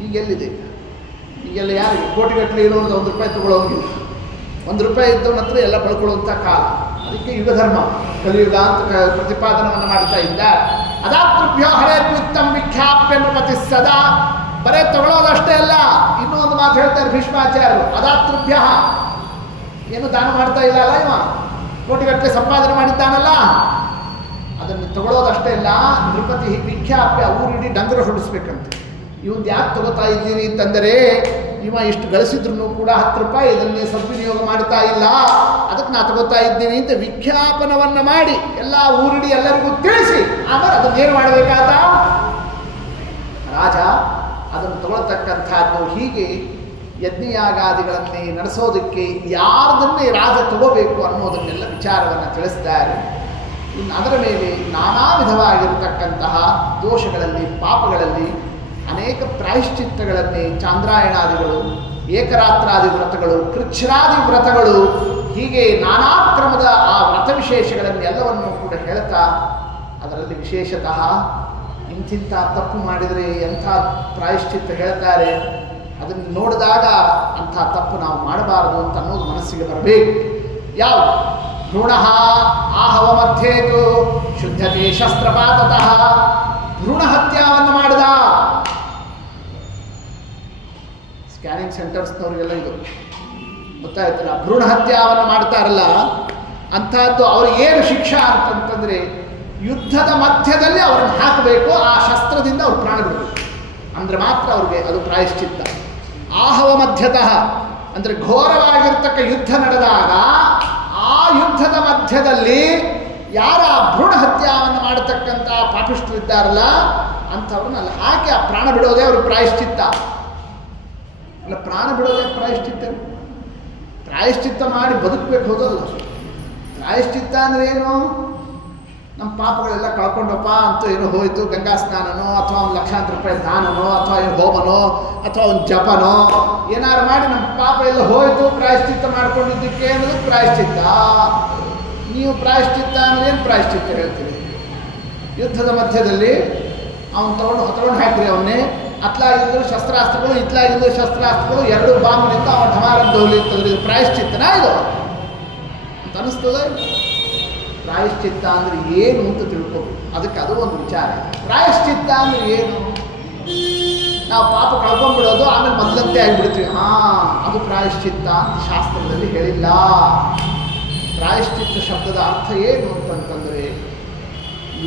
ಈಗೆಲ್ಲಿದೆ? ಈಗೆಲ್ಲ ಯಾರಿಗೆ ಕೋಟಿಗಟ್ಟಲೆ ಇರೋದು 1 ರೂಪಾಯಿ ತಗೊಳ್ಳೋಂಗಿಲ್ಲ. 1 ರೂಪಾಯಿ ಇದ್ದವನ ಹತ್ರ ಎಲ್ಲ ಪಡ್ಕೊಳ್ಳುವಂಥ ಕಾಲ. ಅದಕ್ಕೆ ಯುಗ ಧರ್ಮ ಕಲಿಯುಗ ಅಂತ ಪ್ರತಿಪಾದನವನ್ನು ಮಾಡ್ತಾ ಇದ್ದಾರೆ. ಅದಾತೃಭ್ಯೋ ಹರೇತ್ಯುತ್ತಮ ವಿಖ್ಯಾಪ್ಯ ನೃಪತಿ ಸದಾ. ಬರೇ ತಗೊಳ್ಳೋದಷ್ಟೇ ಅಲ್ಲ, ಇನ್ನೂ ಒಂದು ಮಾತು ಹೇಳ್ತಾರೆ ಭೀಷ್ಮಾಚಾರ್ಯರು, ಅದಾತೃಭ್ಯ, ಏನು ದಾನ ಮಾಡ್ತಾ ಇಲ್ಲ ಅಲ್ಲ ಇವ, ಕೋಟಿಗಟ್ಟಲೆ ಸಂಪಾದನೆ ಮಾಡಿದ್ದಾನಲ್ಲ, ಅದನ್ನು ತಗೊಳ್ಳೋದಷ್ಟೇ ಇಲ್ಲ, ನೃಪತಿ ವಿಖ್ಯಾಪ್ಯ, ಊರಿಡೀ ಡಂಗರ ಹೊಡಿಸ್ಬೇಕಂತೆ. ಇವಂದು ಯಾಕೆ ತಗೋತಾ ಇದ್ದೀರಿ ಅಂತಂದರೆ, ಇವ ಇಷ್ಟು ಗಳಿಸಿದ್ರು ಕೂಡ 10 ರೂಪಾಯಿ ಇದನ್ನೇ ಸದ್ವಿನಿಯೋಗ ಮಾಡ್ತಾ ಇಲ್ಲ, ಅದಕ್ಕೆ ನಾ ತಗೋತಾ ಇದ್ದೀನಿ ಅಂತ ವಿಖ್ಯಾಪನವನ್ನು ಮಾಡಿ ಎಲ್ಲ ಊರಿಡಿ ಎಲ್ಲರಿಗೂ ತಿಳಿಸಿ ಆಮೇಲೆ ಅದನ್ನೇನು ಮಾಡಬೇಕಾದ ರಾಜ ಅದನ್ನು ತಗೊಳ್ತಕ್ಕಂಥದ್ದು. ಹೀಗೆ ಯಜ್ಞಯಾಗಾದಿಗಳನ್ನೇ ನಡೆಸೋದಕ್ಕೆ ಯಾರದನ್ನೇ ರಾಜ ತಗೋಬೇಕು ಅನ್ನೋದನ್ನೆಲ್ಲ ವಿಚಾರವನ್ನು ತಿಳಿಸಿದ್ದಾರೆ. ಇನ್ನು ಅದರ ಮೇಲೆ ನಾನಾ ವಿಧವಾಗಿರತಕ್ಕಂತಹ ದೋಷಗಳಲ್ಲಿ, ಪಾಪಗಳಲ್ಲಿ ಅನೇಕ ಪ್ರಾಯಶ್ಚಿತ್ತಗಳನ್ನೇ ಚಾಂದ್ರಾಯಣಾದಿಗಳು, ಏಕರಾತ್ರಾದಿ ವ್ರತಗಳು, ಕೃಚ್ಛ್ರಾದಿ ವ್ರತಗಳು, ಹೀಗೆ ನಾನಾ ಕ್ರಮದ ಆ ವ್ರತ ವಿಶೇಷಗಳನ್ನೆಲ್ಲವನ್ನೂ ಕೂಡ ಹೇಳ್ತಾ, ಅದರಲ್ಲಿ ವಿಶೇಷತಃ ಇಂತಿಂಥ ತಪ್ಪು ಮಾಡಿದರೆ ಎಂಥ ಪ್ರಾಯಶ್ಚಿತ್ತ ಹೇಳ್ತಾರೆ, ಅದನ್ನು ನೋಡಿದಾಗ ಅಂಥ ತಪ್ಪು ನಾವು ಮಾಡಬಾರದು ಅಂತ ಅನ್ನೋದು ಮನಸ್ಸಿಗೆ ಬರಬೇಕು. ಯಾವ ಭ್ರೂಣ ಆಹವ ಮಧ್ಯೇತು ಶುದ್ಧತೆ ಶಸ್ತ್ರಪಾತತಃ, ಭ್ರೂಣ ಹತ್ಯಾವನ್ನು ಮಾಡಿದ. ಸ್ಕ್ಯಾನಿಂಗ್ ಸೆಂಟರ್ಸ್ನವ್ರಿಗೆಲ್ಲ ಇದು ಗೊತ್ತಾಯ್ತಲ್ಲ, ಭ್ರೂಣ ಹತ್ಯಾವನ್ನು ಮಾಡ್ತಾರಲ್ಲ, ಅಂಥದ್ದು ಅವ್ರಿಗೆ ಏನು ಶಿಕ್ಷಾ ಅಂತಂತಂದರೆ, ಯುದ್ಧದ ಮಧ್ಯದಲ್ಲಿ ಅವ್ರನ್ನ ಹಾಕಬೇಕು, ಆ ಶಸ್ತ್ರದಿಂದ ಅವ್ರು ಪ್ರಾಣ ಬಿಡಬೇಕು, ಅಂದರೆ ಮಾತ್ರ ಅವ್ರಿಗೆ ಅದು ಪ್ರಾಯಶ್ಚಿತ್ತ. ಆಹವ ಮಧ್ಯತಃ ಅಂದರೆ ಘೋರವಾಗಿರ್ತಕ್ಕ ಯುದ್ಧ ನಡೆದಾಗ ಆ ಯುದ್ಧದ ಮಧ್ಯದಲ್ಲಿ ಯಾರ ಭ್ರೂಣ ಹತ್ಯಾವನ್ನು ಮಾಡತಕ್ಕಂಥ ಪಾಪಿಷ್ಠರಿದ್ದಾರಲ್ಲ ಅಂಥವ್ರನ್ನ ಅಲ್ಲಿ ಹಾಕಿ ಆ ಪ್ರಾಣ ಬಿಡೋದೇ ಅವ್ರಿಗೆ ಪ್ರಾಯಶ್ಚಿತ್ತ. ಅಲ್ಲ, ಪ್ರಾಣ ಬಿಡೋದೇ ಪ್ರಾಯಶ್ಚಿತ್ತ. ಪ್ರಾಯಶ್ಚಿತ್ತ ಮಾಡಿ ಬದುಕಬೇಕು ಹೋದಲ್ಲ. ಪ್ರಾಯಶ್ಚಿತ್ತ ಅಂದರೆ ಏನು? ನಮ್ಮ ಪಾಪಗಳೆಲ್ಲ ಕಳ್ಕೊಂಡಪ್ಪ ಅಂತ ಏನೋ ಹೋಯಿತು, ಗಂಗಾ ಸ್ನಾನನೋ ಅಥವಾ ಒಂದು ಲಕ್ಷಾಂತರ ರೂಪಾಯಿ ದಾನನೋ ಅಥವಾ ಏನು ಹೋಮನೋ ಅಥವಾ ಒಂದು ಜಪನೋ ಏನಾರು ಮಾಡಿ ನಮ್ಮ ಪಾಪ ಎಲ್ಲ ಹೋಯಿತು, ಪ್ರಾಯಶ್ಚಿತ್ತ ಮಾಡ್ಕೊಂಡಿದ್ದಕ್ಕೆ ಅನ್ನೋದು ಪ್ರಾಯಶ್ಚಿತ್ತ. ನೀವು ಪ್ರಾಯಶ್ಚಿತ್ತ ಅಂದರೆ ಏನು ಪ್ರಾಯಶ್ಚಿತ್ತ ಹೇಳ್ತೀರಿ? ಯುದ್ಧದ ಮಧ್ಯದಲ್ಲಿ ಅವನು ತಗೊಂಡು ಹಾಕಿರಿ, ಅವನ್ನೇ ಅತ್ಲಾಗಿದ್ದರು ಶಸ್ತ್ರಾಸ್ತ್ರಗಳು, ಇತ್ಲಾಗಿದ್ದರು ಶಸ್ತ್ರಾಸ್ತ್ರಗಳು, 2 ಬಾಂಬ್ನಿಂದ ಅವನ ಢಮಾರಂತ ಹೋಗ್ಲಿರ್ತದ್ರೆ ಇದು ಪ್ರಾಯಶ್ಚಿತ್ತನಾ ಇದು ಅಂತ ಅನಿಸ್ತದೆ. ಪ್ರಾಯಶ್ಚಿತ್ತ ಅಂದರೆ ಏನು ಅಂತ ತಿಳ್ಕೋಬೇಕು. ಅದಕ್ಕೆ ಅದು ಒಂದು ವಿಚಾರ. ಪ್ರಾಯಶ್ಚಿತ್ತ ಅಂದರೆ ಏನು? ನಾವು ಪಾಪ ಕಳ್ಕೊಂಡ್ಬಿಡೋದು, ಆಮೇಲೆ ಮೊದಲಂತೆ ಆಗಿಬಿಡ್ತೀವಿ, ಅದು ಪ್ರಾಯಶ್ಚಿತ್ತ ಅಂತ ಶಾಸ್ತ್ರದಲ್ಲಿ ಹೇಳಿಲ್ಲ. ಪ್ರಾಯಶ್ಚಿತ್ತ ಶಬ್ದದ ಅರ್ಥ ಏನು ಅಂತಂತಂದರೆ,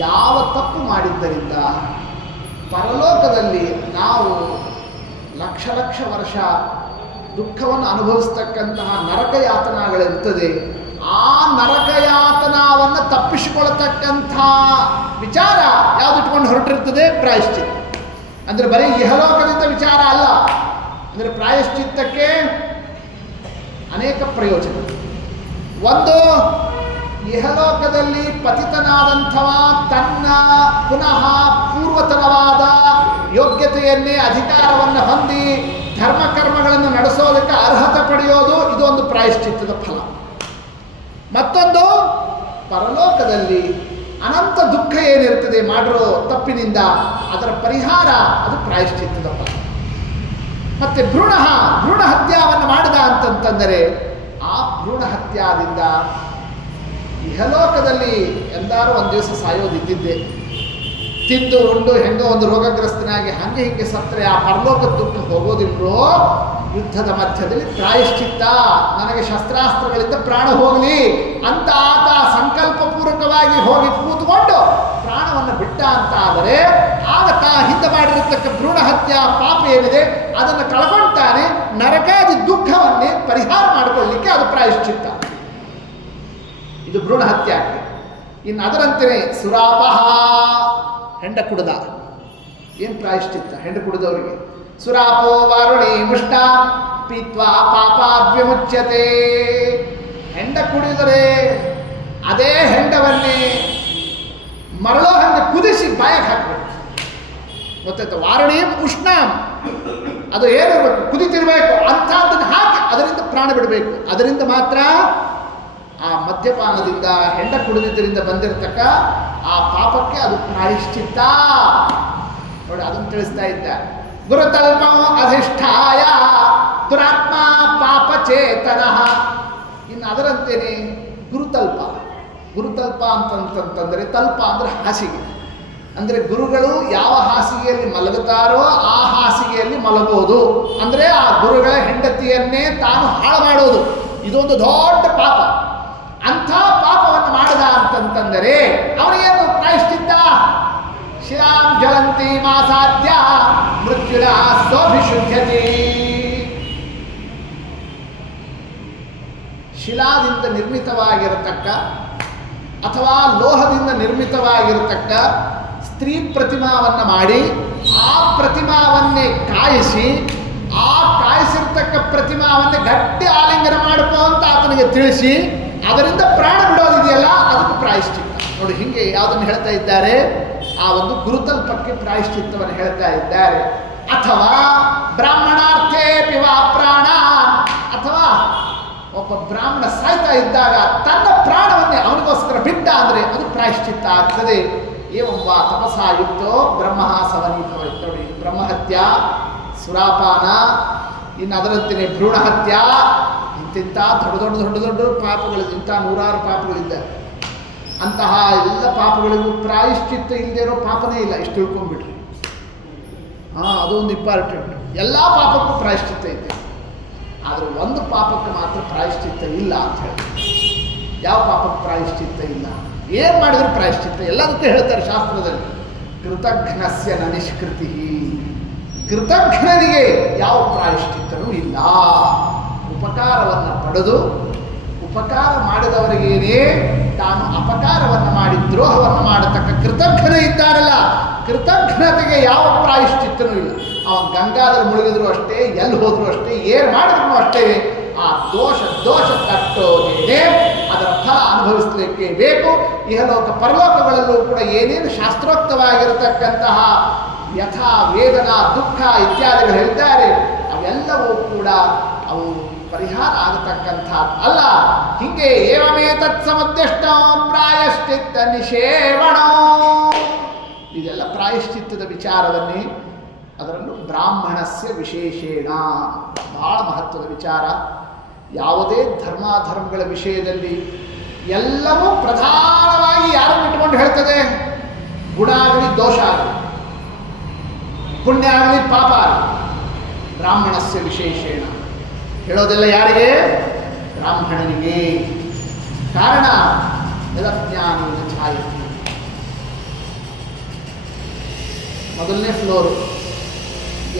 ಯಾವ ತಪ್ಪು ಮಾಡಿದ್ದರಿಂದ ಪರಲೋಕದಲ್ಲಿ ನಾವು ಲಕ್ಷ ಲಕ್ಷ ವರ್ಷ ದುಃಖವನ್ನು ಅನುಭವಿಸ್ತಕ್ಕಂತಹ ನರಕಯಾತನಗಳಿರ್ತದೆ, ಆ ನರಕಯಾತನವನ್ನು ತಪ್ಪಿಸಿಕೊಳ್ಳತಕ್ಕಂಥ ವಿಚಾರ ಯಾವುದು ಇಟ್ಕೊಂಡು ಹೊರಟಿರ್ತದೆ? ಪ್ರಾಯಶ್ಚಿತ್ತ. ಅಂದರೆ ಬರೀ ಇಹಲೋಕದಿಂದ ವಿಚಾರ ಅಲ್ಲ. ಅಂದರೆ ಪ್ರಾಯಶ್ಚಿತ್ತಕ್ಕೆ ಅನೇಕ ಪ್ರಯೋಜನ. ಒಂದು, ಇಹಲೋಕದಲ್ಲಿ ಪತಿತನಾದಂಥವ ತನ್ನ ಪುನಃ ಪೂರ್ವತನವಾದ ಯೋಗ್ಯತೆಯನ್ನೇ ಅಧಿಕಾರವನ್ನು ಹೊಂದಿ ಧರ್ಮಕರ್ಮಗಳನ್ನು ನಡೆಸೋದಕ್ಕೆ ಅರ್ಹತೆ ಪಡೆಯೋದು, ಇದು ಒಂದು ಪ್ರಾಯಶ್ಚಿತ್ತದ ಫಲ. ಮತ್ತೊಂದು, ಪರಲೋಕದಲ್ಲಿ ಅನಂತ ದುಃಖ ಏನಿರ್ತದೆ ಮಾಡಿರೋ ತಪ್ಪಿನಿಂದ ಅದರ ಪರಿಹಾರ, ಅದು ಪ್ರಾಯಶ್ಚಿತ್ತದ ಫಲ. ಮತ್ತೆ ಭ್ರೂಣ ಹತ್ಯಾವನ್ನು ಮಾಡಿದ ಅಂತಂತಂದರೆ ಆ ಭ್ರೂಣ ಹತ್ಯಾದಿಂದ ಇಹಲೋಕದಲ್ಲಿ ಎಂದಾರು ಒಂದು ದಿವಸ ಸಾಯೋದಿದ್ದಿದ್ದೆ, ತಿಂದು ಉಂಡು ಹೆಂಗೋ ಒಂದು ರೋಗಗ್ರಸ್ತನಾಗಿ ಹಂಗೆ ಹಿಂಗೆ ಸತ್ತರೆ ಆ ಪರಲೋಕದ ದುಃಖ ಹೋಗೋದಿಲ್ಲೋ. ಯುದ್ಧದ ಮಧ್ಯದಲ್ಲಿ ಪ್ರಾಯಶ್ಚಿತ್ತ, ನನಗೆ ಶಸ್ತ್ರಾಸ್ತ್ರಗಳಿಂದ ಪ್ರಾಣ ಹೋಗಲಿ ಅಂತ ಆತ ಸಂಕಲ್ಪಪೂರ್ವಕವಾಗಿ ಹೋಗಿ ಕೂತ್ಕೊಂಡು ಪ್ರಾಣವನ್ನು ಬಿಟ್ಟ ಅಂತ ಆದರೆ ಆಗ ಹಿಂದೆ ಮಾಡಿರತಕ್ಕ ಭ್ರೂಣ ಹತ್ಯಾ ಪಾಪ ಏನಿದೆ ಅದನ್ನು ಕಳ್ಕೊಳ್ತಾನೆ. ನರಕಾದಿ ದುಃಖವನ್ನೇ ಪರಿಹಾರ ಮಾಡಿಕೊಳ್ಳಲಿಕ್ಕೆ ಅದು ಪ್ರಾಯಶ್ಚಿತ್ತ. ಇದು ಭ್ರೂಣ ಹತ್ಯಾಕ್ಕೆ. ಇನ್ನು ಅದರಂತೆಯೇ ಸುರಾಪಹ, ಹೆಂಡ ಕುಡಿದ, ಏನು ಪ್ರಾಯಶ್ಚಿತ್ತ? ಹೆಂಡ ಕುಡಿದವರಿಗೆ ಸುರಾಪೋ ವಾರುಣಿ ಮುಷ್ಟ ಪೀತ್ವಾ ಪಾಪಾದ್ವಿಮುಚ್ಯತೆ. ಹೆಂಡ ಕುಡಿದರೆ ಅದೇ ಹೆಂಡವನ್ನೇ ಮರಳೋ ಹಂಗೆ ಕುದಿಸಿ ಬಾಯಕ್ಕೆ ಹಾಕಬೇಕು. ಗೊತ್ತಾಯ್ತು? ವಾರುಣಿ ಉಷ್ಣ, ಅದು ಏನಿರಬೇಕು, ಕುದಿತಿರ್ಬೇಕು, ಅಂಥದ್ದನ್ನು ಹಾಕಿ ಅದರಿಂದ ಪ್ರಾಣ ಬಿಡಬೇಕು. ಅದರಿಂದ ಮಾತ್ರ ಆ ಮದ್ಯಪಾನದಿಂದ, ಹೆಂಡ ಕುಡಿದಿದ್ದರಿಂದ ಬಂದಿರತಕ್ಕ ಆ ಪಾಪಕ್ಕೆ ಅದು ಪ್ರಾಯಶ್ಚಿತ್ತ. ನೋಡಿ, ಅದನ್ನು ತಿಳಿಸ್ತಾ ಇದ್ದ. ಗುರುತಲ್ಪ ಅಧಿಷ್ಠಾಯ ದುರಾತ್ಮ ಪಾಪಚೇತನ. ಇನ್ನು ಅದರಂತೇನೆ ಗುರುತಲ್ಪ. ಗುರುತಲ್ಪ ಅಂತಂತಂದರೆ, ತಲ್ಪ ಅಂದರೆ ಹಾಸಿಗೆ. ಅಂದರೆ ಗುರುಗಳು ಯಾವ ಹಾಸಿಗೆಯಲ್ಲಿ ಮಲಗುತ್ತಾರೋ ಆ ಹಾಸಿಗೆಯಲ್ಲಿ ಮಲಗೋದು. ಅಂದರೆ ಆ ಗುರುಗಳ ಹೆಂಡತಿಯನ್ನೇ ತಾನು ಹಾಳು ಮಾಡೋದು. ಇದೊಂದು ದೊಡ್ಡ ಪಾಪ. ಅಂಥ ಪಾಪವನ್ನು ಮಾಡಿದ ಅಂತಂತಂದರೆ ಅವನಿಗೇನು ಪ್ರಾಯಶ್ಚಿತ್ತ? ಶಿಲಾಂ ಜ್ವಲಂತಿ ಮಾಸಾಧ್ಯ ಮೃತ್ಯುರ ಸೋಭಿಶುದ್ಧತೆ. ಶಿಲಾದಿಂದ ನಿರ್ಮಿತವಾಗಿರತಕ್ಕ ಅಥವಾ ಲೋಹದಿಂದ ನಿರ್ಮಿತವಾಗಿರತಕ್ಕ ಸ್ತ್ರೀ ಪ್ರತಿಮಾವನ್ನು ಮಾಡಿ ಆ ಪ್ರತಿಮಾವನ್ನೇ ಕಾಯಿಸಿ ಆ ಕಾಯಿಸಿರ್ತಕ್ಕ ಪ್ರತಿಮಾವನ್ನೇ ಗಟ್ಟಿ ಆಲಿಂಗನ ಮಾಡ್ಕೋ ಅಂತ ಆತನಿಗೆ ತಿಳಿಸಿ ಅದರಿಂದ ಪ್ರಾಣ ಬಿಡೋದಿದೆಯಲ್ಲ, ಅದಕ್ಕೆ ಪ್ರಾಯಶ್ಚಿತ್ತ. ನೋಡಿ, ಹೀಗೆ ಯಾವುದನ್ನು ಹೇಳ್ತಾ ಇದ್ದಾರೆ? ಆ ಒಂದು ಗುರುತಲ್ಪಕ್ಕೆ ಪ್ರಾಯಶ್ಚಿತ್ತವನ್ನು ಹೇಳ್ತಾ ಇದ್ದಾರೆ. ಅಥವಾ ಬ್ರಾಹ್ಮಣಾರ್ಥೇ ಪಿವಾ ಪ್ರಾಣ, ಅಥವಾ ಒಬ್ಬ ಬ್ರಾಹ್ಮಣ ಸಾಯ್ತಾ ಇದ್ದಾಗ ತನ್ನ ಪ್ರಾಣವನ್ನೇ ಅವನಿಗೋಸ್ಕರ ಬಿಟ್ಟ ಅಂದರೆ ಅದು ಪ್ರಾಯಶ್ಚಿತ್ತ ಆಗ್ತದೆ. ಏವಂಬ ತಪಸಾಯುಕ್ತೋ ಬ್ರಹ್ಮ ಸವನೀತವ. ನೋಡಿ, ಬ್ರಹ್ಮಹತ್ಯ, ಸುರಾಪಾನ, ಇನ್ನು ಅದರಂತೆಯೇ ಭ್ರೂಣ ಹತ್ಯ, ಇಂತಿಂಥ ದೊಡ್ಡ ಪಾಪಗಳಿದೆ. ಇಂಥ ನೂರಾರು ಪಾಪಗಳಿದ್ದ. ಅಂತಹ ಎಲ್ಲ ಪಾಪಗಳಿಗೂ ಪ್ರಾಯಶ್ಚಿತ್ತ ಇಲ್ಲದೆ ಇರೋ ಪಾಪನೇ ಇಲ್ಲ. ಇಷ್ಟು ತಿಳ್ಕೊಂಡ್ಬಿಟ್ರಿ. ಅದೊಂದು ಇಂಪಾರ್ಟೆಂಟ್. ಎಲ್ಲ ಪಾಪಕ್ಕೂ ಪ್ರಾಯಶ್ಚಿತ್ತ ಇದೆ, ಆದರೆ ಒಂದು ಪಾಪಕ್ಕೆ ಮಾತ್ರ ಪ್ರಾಯಶ್ಚಿತ್ತ ಇಲ್ಲ ಅಂತ ಹೇಳ್ತಾರೆ. ಯಾವ ಪಾಪಕ್ಕೆ ಪ್ರಾಯಶ್ಚಿತ್ತ ಇಲ್ಲ? ಏನು ಮಾಡಿದ್ರು ಪ್ರಾಯಶ್ಚಿತ್ತ. ಎಲ್ಲದಕ್ಕೂ ಹೇಳ್ತಾರೆ ಶಾಸ್ತ್ರದಲ್ಲಿ. ಕೃತಘ್ನಸ್ಯ ನ ನಿಷ್ಕೃತಿ. ಕೃತಘ್ನನಿಗೆ ಯಾವ ಪ್ರಾಯಶ್ಚಿತ್ತನೂ ಇಲ್ಲ. ಉಪಕಾರವನ್ನು ಪಡೆದು ಉಪಕಾರ ಮಾಡಿದವರಿಗೇನೇ ತಾನು ಅಪಕಾರವನ್ನು ಮಾಡಿ ದ್ರೋಹವನ್ನು ಮಾಡತಕ್ಕ ಕೃತಜ್ಞನ ಇದ್ದಾರಲ್ಲ, ಕೃತಜ್ಞತೆಗೆ ಯಾವ ಪ್ರಾಯಶ್ಚಿತ್ತನೂ ಇಲ್ಲ. ಅವನು ಗಂಗಾದಲ್ಲಿ ಮುಳುಗಿದ್ರು ಅಷ್ಟೇ, ಎಲ್ಲಿ ಹೋದ್ರು ಅಷ್ಟೇ, ಏನು ಮಾಡಿದ್ರು ಅಷ್ಟೇ, ಆ ದೋಷ ತಟ್ಟೋದೇನೆ ಅದರ ಫಲ ಅನುಭವಿಸಲಿಕ್ಕೆ ಬೇಕು. ಇಹಲೋಕ ಪರಲೋಕಗಳಲ್ಲೂ ಕೂಡ ಏನೇನು ಶಾಸ್ತ್ರೋಕ್ತವಾಗಿರತಕ್ಕಂತಹ ಯಥಾ ವೇದನಾ ದುಃಖ ಇತ್ಯಾದಿಗಳು ಹೇಳ್ತಾರೆ, ಅವೆಲ್ಲವೂ ಕೂಡ ಅವು ಪರಿಹಾರ ಆಗತಕ್ಕಂಥ ಅಲ್ಲ. ಹಿಂಗೆ ಏವಮೇತತ್ ಸಮುದ್ದಿಷ್ಟ ಪ್ರಾಯಶ್ಚಿತ್ತ ನಿಷೇವಣ. ಇದೆಲ್ಲ ಪ್ರಾಯಶ್ಚಿತ್ತದ ವಿಚಾರವನ್ನೇ. ಅದರಲ್ಲೂ ಬ್ರಾಹ್ಮಣಸ್ಯ ವಿಶೇಷೇಣ ಬಹಳ ಮಹತ್ವದ ವಿಚಾರ. ಯಾವುದೇ ಧರ್ಮಾಧರ್ಮಗಳ ವಿಷಯದಲ್ಲಿ ಎಲ್ಲವೂ ಪ್ರಧಾನವಾಗಿ ಯಾರನ್ನು ಇಟ್ಟುಕೊಂಡು ಹೇಳ್ತದೆ? ಗುಣ ಆಗಲಿ ದೋಷ ಆಗಲಿ, ಪುಣ್ಯ ಆಗಲಿ ಪಾಪ ಆಗಲಿ, ಬ್ರಾಹ್ಮಣಸ್ಯ ವಿಶೇಷೇಣ ಹೇಳೋದೆಲ್ಲ ಯಾರಿಗೆ? ಬ್ರಾಹ್ಮಣನಿಗೆ. ಕಾರಣ ಯದಜ್ಞಾನ ಛಾಯತಿ. ಮೊದಲನೇ ಫ್ಲೋರು,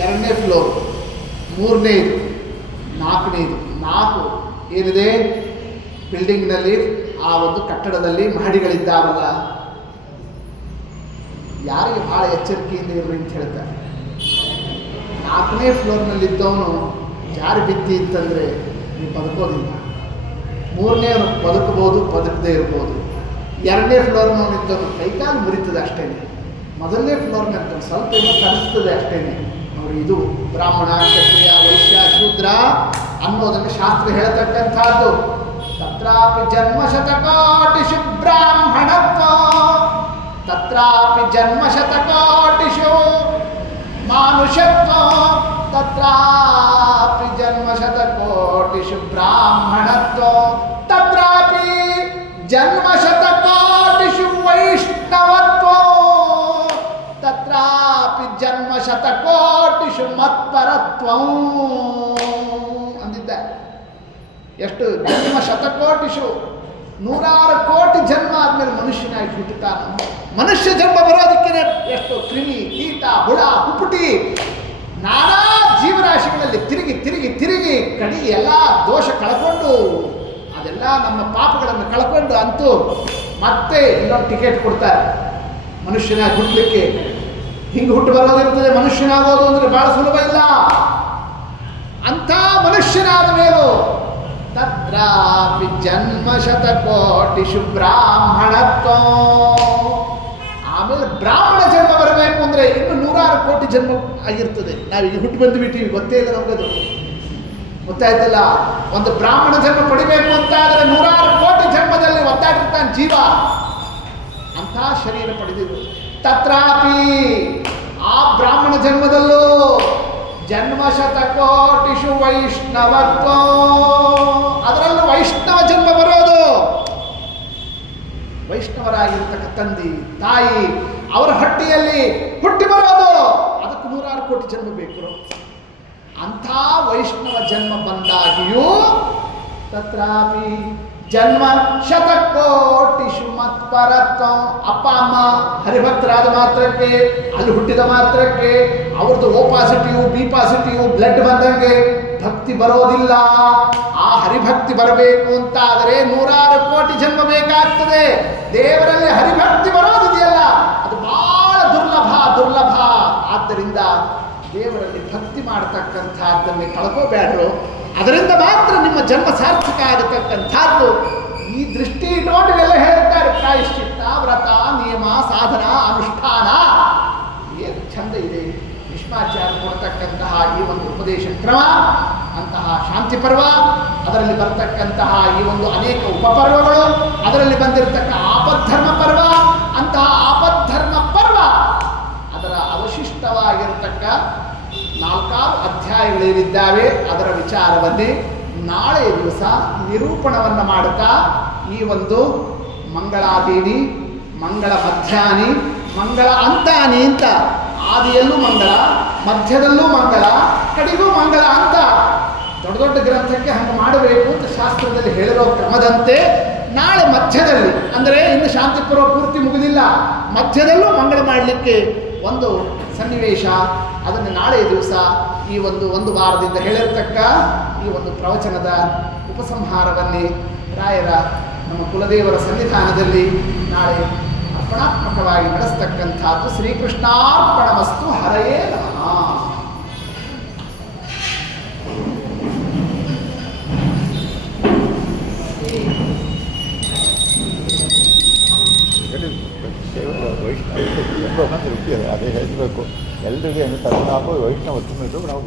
ಎರಡನೇ ಫ್ಲೋರು, ಮೂರನೇದು, ನಾಲ್ಕನೇದು. 4 ಏನಿದೆ ಬಿಲ್ಡಿಂಗ್ನಲ್ಲಿ, ಆ ಒಂದು ಕಟ್ಟಡದಲ್ಲಿ ಮಹಡಿಗಳಿದ್ದಾವಲ್ಲ, ಯಾರಿಗೆ ಭಾಳ ಎಚ್ಚರಿಕೆಯಿಂದ ಇರಲಿ ಅಂತ ಹೇಳ್ತಾರೆ. 4ನೇ ಫ್ಲೋರ್ನಲ್ಲಿದ್ದವನು ಜಾರಿ ಬಿದ್ದಿ ಇತ್ತಂದರೆ ನೀವು ಬದುಕೋದಿಲ್ಲ. 3ನೇ ಬದುಕಬಹುದು, ಬದುಕದೇ ಇರ್ಬೋದು. 2ನೇ ಫ್ಲೋರ್ನವನಿದ್ದವನು ಕೈಕಾಲು ಮುರಿತದೆ ಅಷ್ಟೇ. ಮೊದಲನೇ ಫ್ಲೋರ್ನಂತ ಸ್ವಲ್ಪ ಏನೋ ಕಲಿಸ್ತದೆ ಅಷ್ಟೇ. ನೋಡಿ, ಇದು ಬ್ರಾಹ್ಮಣ, ಕ್ಷತ್ರಿಯ, ವೈಶ್ಯ, ಶೂದ್ರ ಅನ್ನೋದನ್ನು ಶಾಸ್ತ್ರ ಹೇಳ್ತಕ್ಕಂಥದ್ದು. ತತ್ರಾಪಿ ಜನ್ಮಶತಕೋಟಿಷು ಬ್ರಾಹ್ಮಣತ್ವ, ತತ್ರಾಪಿ ಜನ್ಮಶತಕೋಟಿಷು ಮಾನುಷತ್ವ, ತತ್ರಾಪಿ ಜನ್ಮಶತಕೋಟಿಷು ಬ್ರಾಹ್ಮಣತ್ವ, ತತ್ರಾಪಿ ಜನ್ಮಶತಕೋಟಿಷು ವೈಷ್ಣವತ್ವ, ತತ್ರಾಪಿ ಜನ್ಮಶತಕೋಟಿಷು ಮತ್ಪರತ್ವ ಅಂದಿದ್ದ. ಎಷ್ಟು ಜನ್ಮ ಶತಕೋಟಿಷು, 100 ಕೋಟಿ ಜನ್ಮ ಆದಮೇಲೆ ಮನುಷ್ಯನಾಗಿ ಹುಟ್ಟುತ್ತಾನೆ. ಮನುಷ್ಯ ಜನ್ಮ ಬರೋದಕ್ಕೆ ಎಷ್ಟು ಕ್ರಿಮಿ, ಕೀಟ, ಹುಳ, ಹುಪ್ಪುಟಿ, ನಾನಾ ಜೀವರಾಶಿಗಳಲ್ಲಿ ತಿರುಗಿ ತಿರುಗಿ ತಿರುಗಿ ಕಡೆಗೆ ಎಲ್ಲ ದೋಷ ಕಳ್ಕೊಂಡು, ಅದೆಲ್ಲ ನಮ್ಮ ಪಾಪಗಳನ್ನು ಕಳ್ಕೊಂಡು ಅಂತೂ ಮತ್ತೆ ಇನ್ನೊಂದು ಟಿಕೆಟ್ ಕೊಡ್ತಾರೆ ಮನುಷ್ಯನಾಗಿ ಹುಟ್ಟಲಿಕ್ಕೆ. ಹಿಂಗೆ ಹುಟ್ಟು ಬರೋದಿರ್ತದೆ. ಮನುಷ್ಯನಾಗೋದು ಅಂದರೆ ಬಹಳ ಸುಲಭ ಇಲ್ಲ. ಅಂಥ ಮನುಷ್ಯನಾದ ಮೇಲೂ ತತ್ರಾಪಿ ಜನ್ಮ ಶತಕೋಟಿಷು ಬ್ರಾಹ್ಮಣತ್ವ. ಆಮೇಲೆ ಬ್ರಾಹ್ಮಣ ಜನ್ಮ ಬರಬೇಕು ಅಂದರೆ ಇನ್ನು 100 ಕೋಟಿ ಜನ್ಮ ಆಗಿರ್ತದೆ. ನಾವೀಗ ಹುಟ್ಟು ಬಂದು ಬಿಟ್ಟಿವಿ, ಗೊತ್ತೇ ಇಲ್ಲ ನಮಗದು. ಗೊತ್ತಾಯ್ತಲ್ಲ, ಒಂದು ಬ್ರಾಹ್ಮಣ ಜನ್ಮ ಪಡಿಬೇಕು ಅಂತ ಆದರೆ 100 ಕೋಟಿ ಜನ್ಮದಲ್ಲಿ ಒದ್ದಾಡಿರ್ತಾನೆ ಜೀವ. ಅಂಥ ಶರೀರ ಪಡೆದಿರು. ತತ್ರಾಪಿ ಆ ಬ್ರಾಹ್ಮಣ ಜನ್ಮದಲ್ಲೂ ಜನ್ಮ ಶತಕೋಟಿಷು ವೈಷ್ಣವತ್ವ. ಅದರಲ್ಲೂ ವೈಷ್ಣವ ಜನ್ಮ ಬರೋದು. ವೈಷ್ಣವರಾಗಿರ್ತಕ್ಕ ತಂದೆ ತಾಯಿ ಅವರ ಹೊಟ್ಟೆಯಲ್ಲಿ ಹುಟ್ಟಿ ಬರೋದು. ಅದಕ್ಕೆ 100 ಕೋಟಿ ಜನ್ಮ ಬೇಕು. ಅಂಥ ವೈಷ್ಣವ ಜನ್ಮ ಬಂದಾಗಿಯೂ ತತ್ರಾಪಿ ಜನ್ಮ ಶತಕೋಟಿಷು ಮತ್ಪರತ್ವ. ಅಪ್ಪ ಅಮ್ಮ ಹರಿಭಕ್ತರಾದ ಮಾತ್ರಕ್ಕೆ, ಅಲ್ಲಿ ಹುಟ್ಟಿದ ಮಾತ್ರಕ್ಕೆ ಅವ್ರದ್ದು O positive B positive blood ಬಂದಂಗೆ ಭಕ್ತಿ ಬರೋದಿಲ್ಲ. ಆ ಹರಿಭಕ್ತಿ ಬರಬೇಕು ಅಂತ ಆದರೆ 100 ಕೋಟಿ ಜನ್ಮ ಬೇಕಾಗ್ತದೆ. ದೇವರಲ್ಲಿ ಹರಿಭಕ್ತಿ ಬರೋದಿದೆಯಲ್ಲ, ಅದು ಬಹಳ ದುರ್ಲಭ. ಆದ್ದರಿಂದ ದೇವರಲ್ಲಿ ಭಕ್ತಿ ಮಾಡತಕ್ಕಂಥದ್ದನ್ನೇ ಕಳ್ಕೋಬೇಡ್ರು. ಅದರಿಂದ ಮಾತ್ರ ನಿಮ್ಮ ಜನ್ಮ ಸಾರ್ಥಕ ಆಗತಕ್ಕಂಥದ್ದು. ಈ ದೃಷ್ಟಿ ಇಟ್ಕೊಂಡು ಎಲ್ಲ ಹೇಳ್ತಾರೆ. ಪ್ರಾಯಶ್ಚಿತ್ತ, ವ್ರತ, ನಿಯಮ, ಸಾಧನ, ಅನುಷ್ಠಾನ. ಏನು ಚಂದ ಇದೆ ಭೀಷ್ಮಾಚಾರ್ಯ ಕೊಡ್ತಕ್ಕಂತಹ ಈ ಒಂದು ಉಪದೇಶ ಕ್ರಮ. ಅಂತಹ ಶಾಂತಿ ಪರ್ವ, ಅದರಲ್ಲಿ ಬರ್ತಕ್ಕಂತಹ ಈ ಒಂದು ಅನೇಕ ಉಪಪರ್ವಗಳು, ಅದರಲ್ಲಿ ಬಂದಿರತಕ್ಕ ಆಪದ್ಧರ್ಮ ಪರ್ವ. ಅಂತಹ ಆಪದ್ಧರ್ಮ ಪರ್ವ ಅದರ ಅವಶಿಷ್ಟವಾಗಿರತಕ್ಕ 4 ಅಧ್ಯಾಯಗಳೇನಿದ್ದಾವೆ ಅದರ ವಿಚಾರವನ್ನೇ ನಾಳೆ ದಿವಸ ನಿರೂಪಣವನ್ನು ಮಾಡುತ್ತಾ ಈ ಒಂದು ಮಂಗಳಾದೇವಿ, ಮಂಗಳ ಮಧ್ಯಾನಿ, ಮಂಗಳ ಅಂತಾನಿ ಅಂತ ಆದಿಯಲ್ಲೂ ಮಂಗಳ, ಮಧ್ಯದಲ್ಲೂ ಮಂಗಳ, ಕಡೆಗೂ ಮಂಗಳ ಅಂತ ದೊಡ್ಡ ಗ್ರಂಥಕ್ಕೆ ಹಂಗೆ ಮಾಡಬೇಕು ಅಂತ ಶಾಸ್ತ್ರದಲ್ಲಿ ಹೇಳಿರೋ ಕ್ರಮದಂತೆ ನಾಳೆ ಮಧ್ಯದಲ್ಲಿ, ಅಂದರೆ ಇನ್ನು ಶಾಂತಿಪುರ ಪೂರ್ತಿ ಮುಗಿದಿಲ್ಲ, ಮಧ್ಯದಲ್ಲೂ ಮಂಗಳ ಮಾಡಲಿಕ್ಕೆ ಒಂದು ಸನ್ನಿವೇಶ. ಅದನ್ನು ನಾಳೆ ದಿವಸ ಈ ಒಂದು ವಾರದಿಂದ ಹೇಳಿರ್ತಕ್ಕ ಈ ಒಂದು ಪ್ರವಚನದ ಉಪಸಂಹಾರವನ್ನೇ ರಾಯರ ನಮ್ಮ ಕುಲದೇವರ ಸನ್ನಿಧಾನದಲ್ಲಿ ನಾಳೆ ಅರ್ಪಣಾತ್ಮಕವಾಗಿ ನಡೆಸ್ತಕ್ಕಂಥದ್ದು. ಶ್ರೀಕೃಷ್ಣಾರ್ಪಣಮಸ್ತು. ಹರಯೇ ನಮಃ. ಅದೇ ಹೇಳಬೇಕು ಎಲ್ಲರಿಗೆ ನಾವು ವೈಷ್ಣವ ತುಂಬಿದ್ದು ನಾವು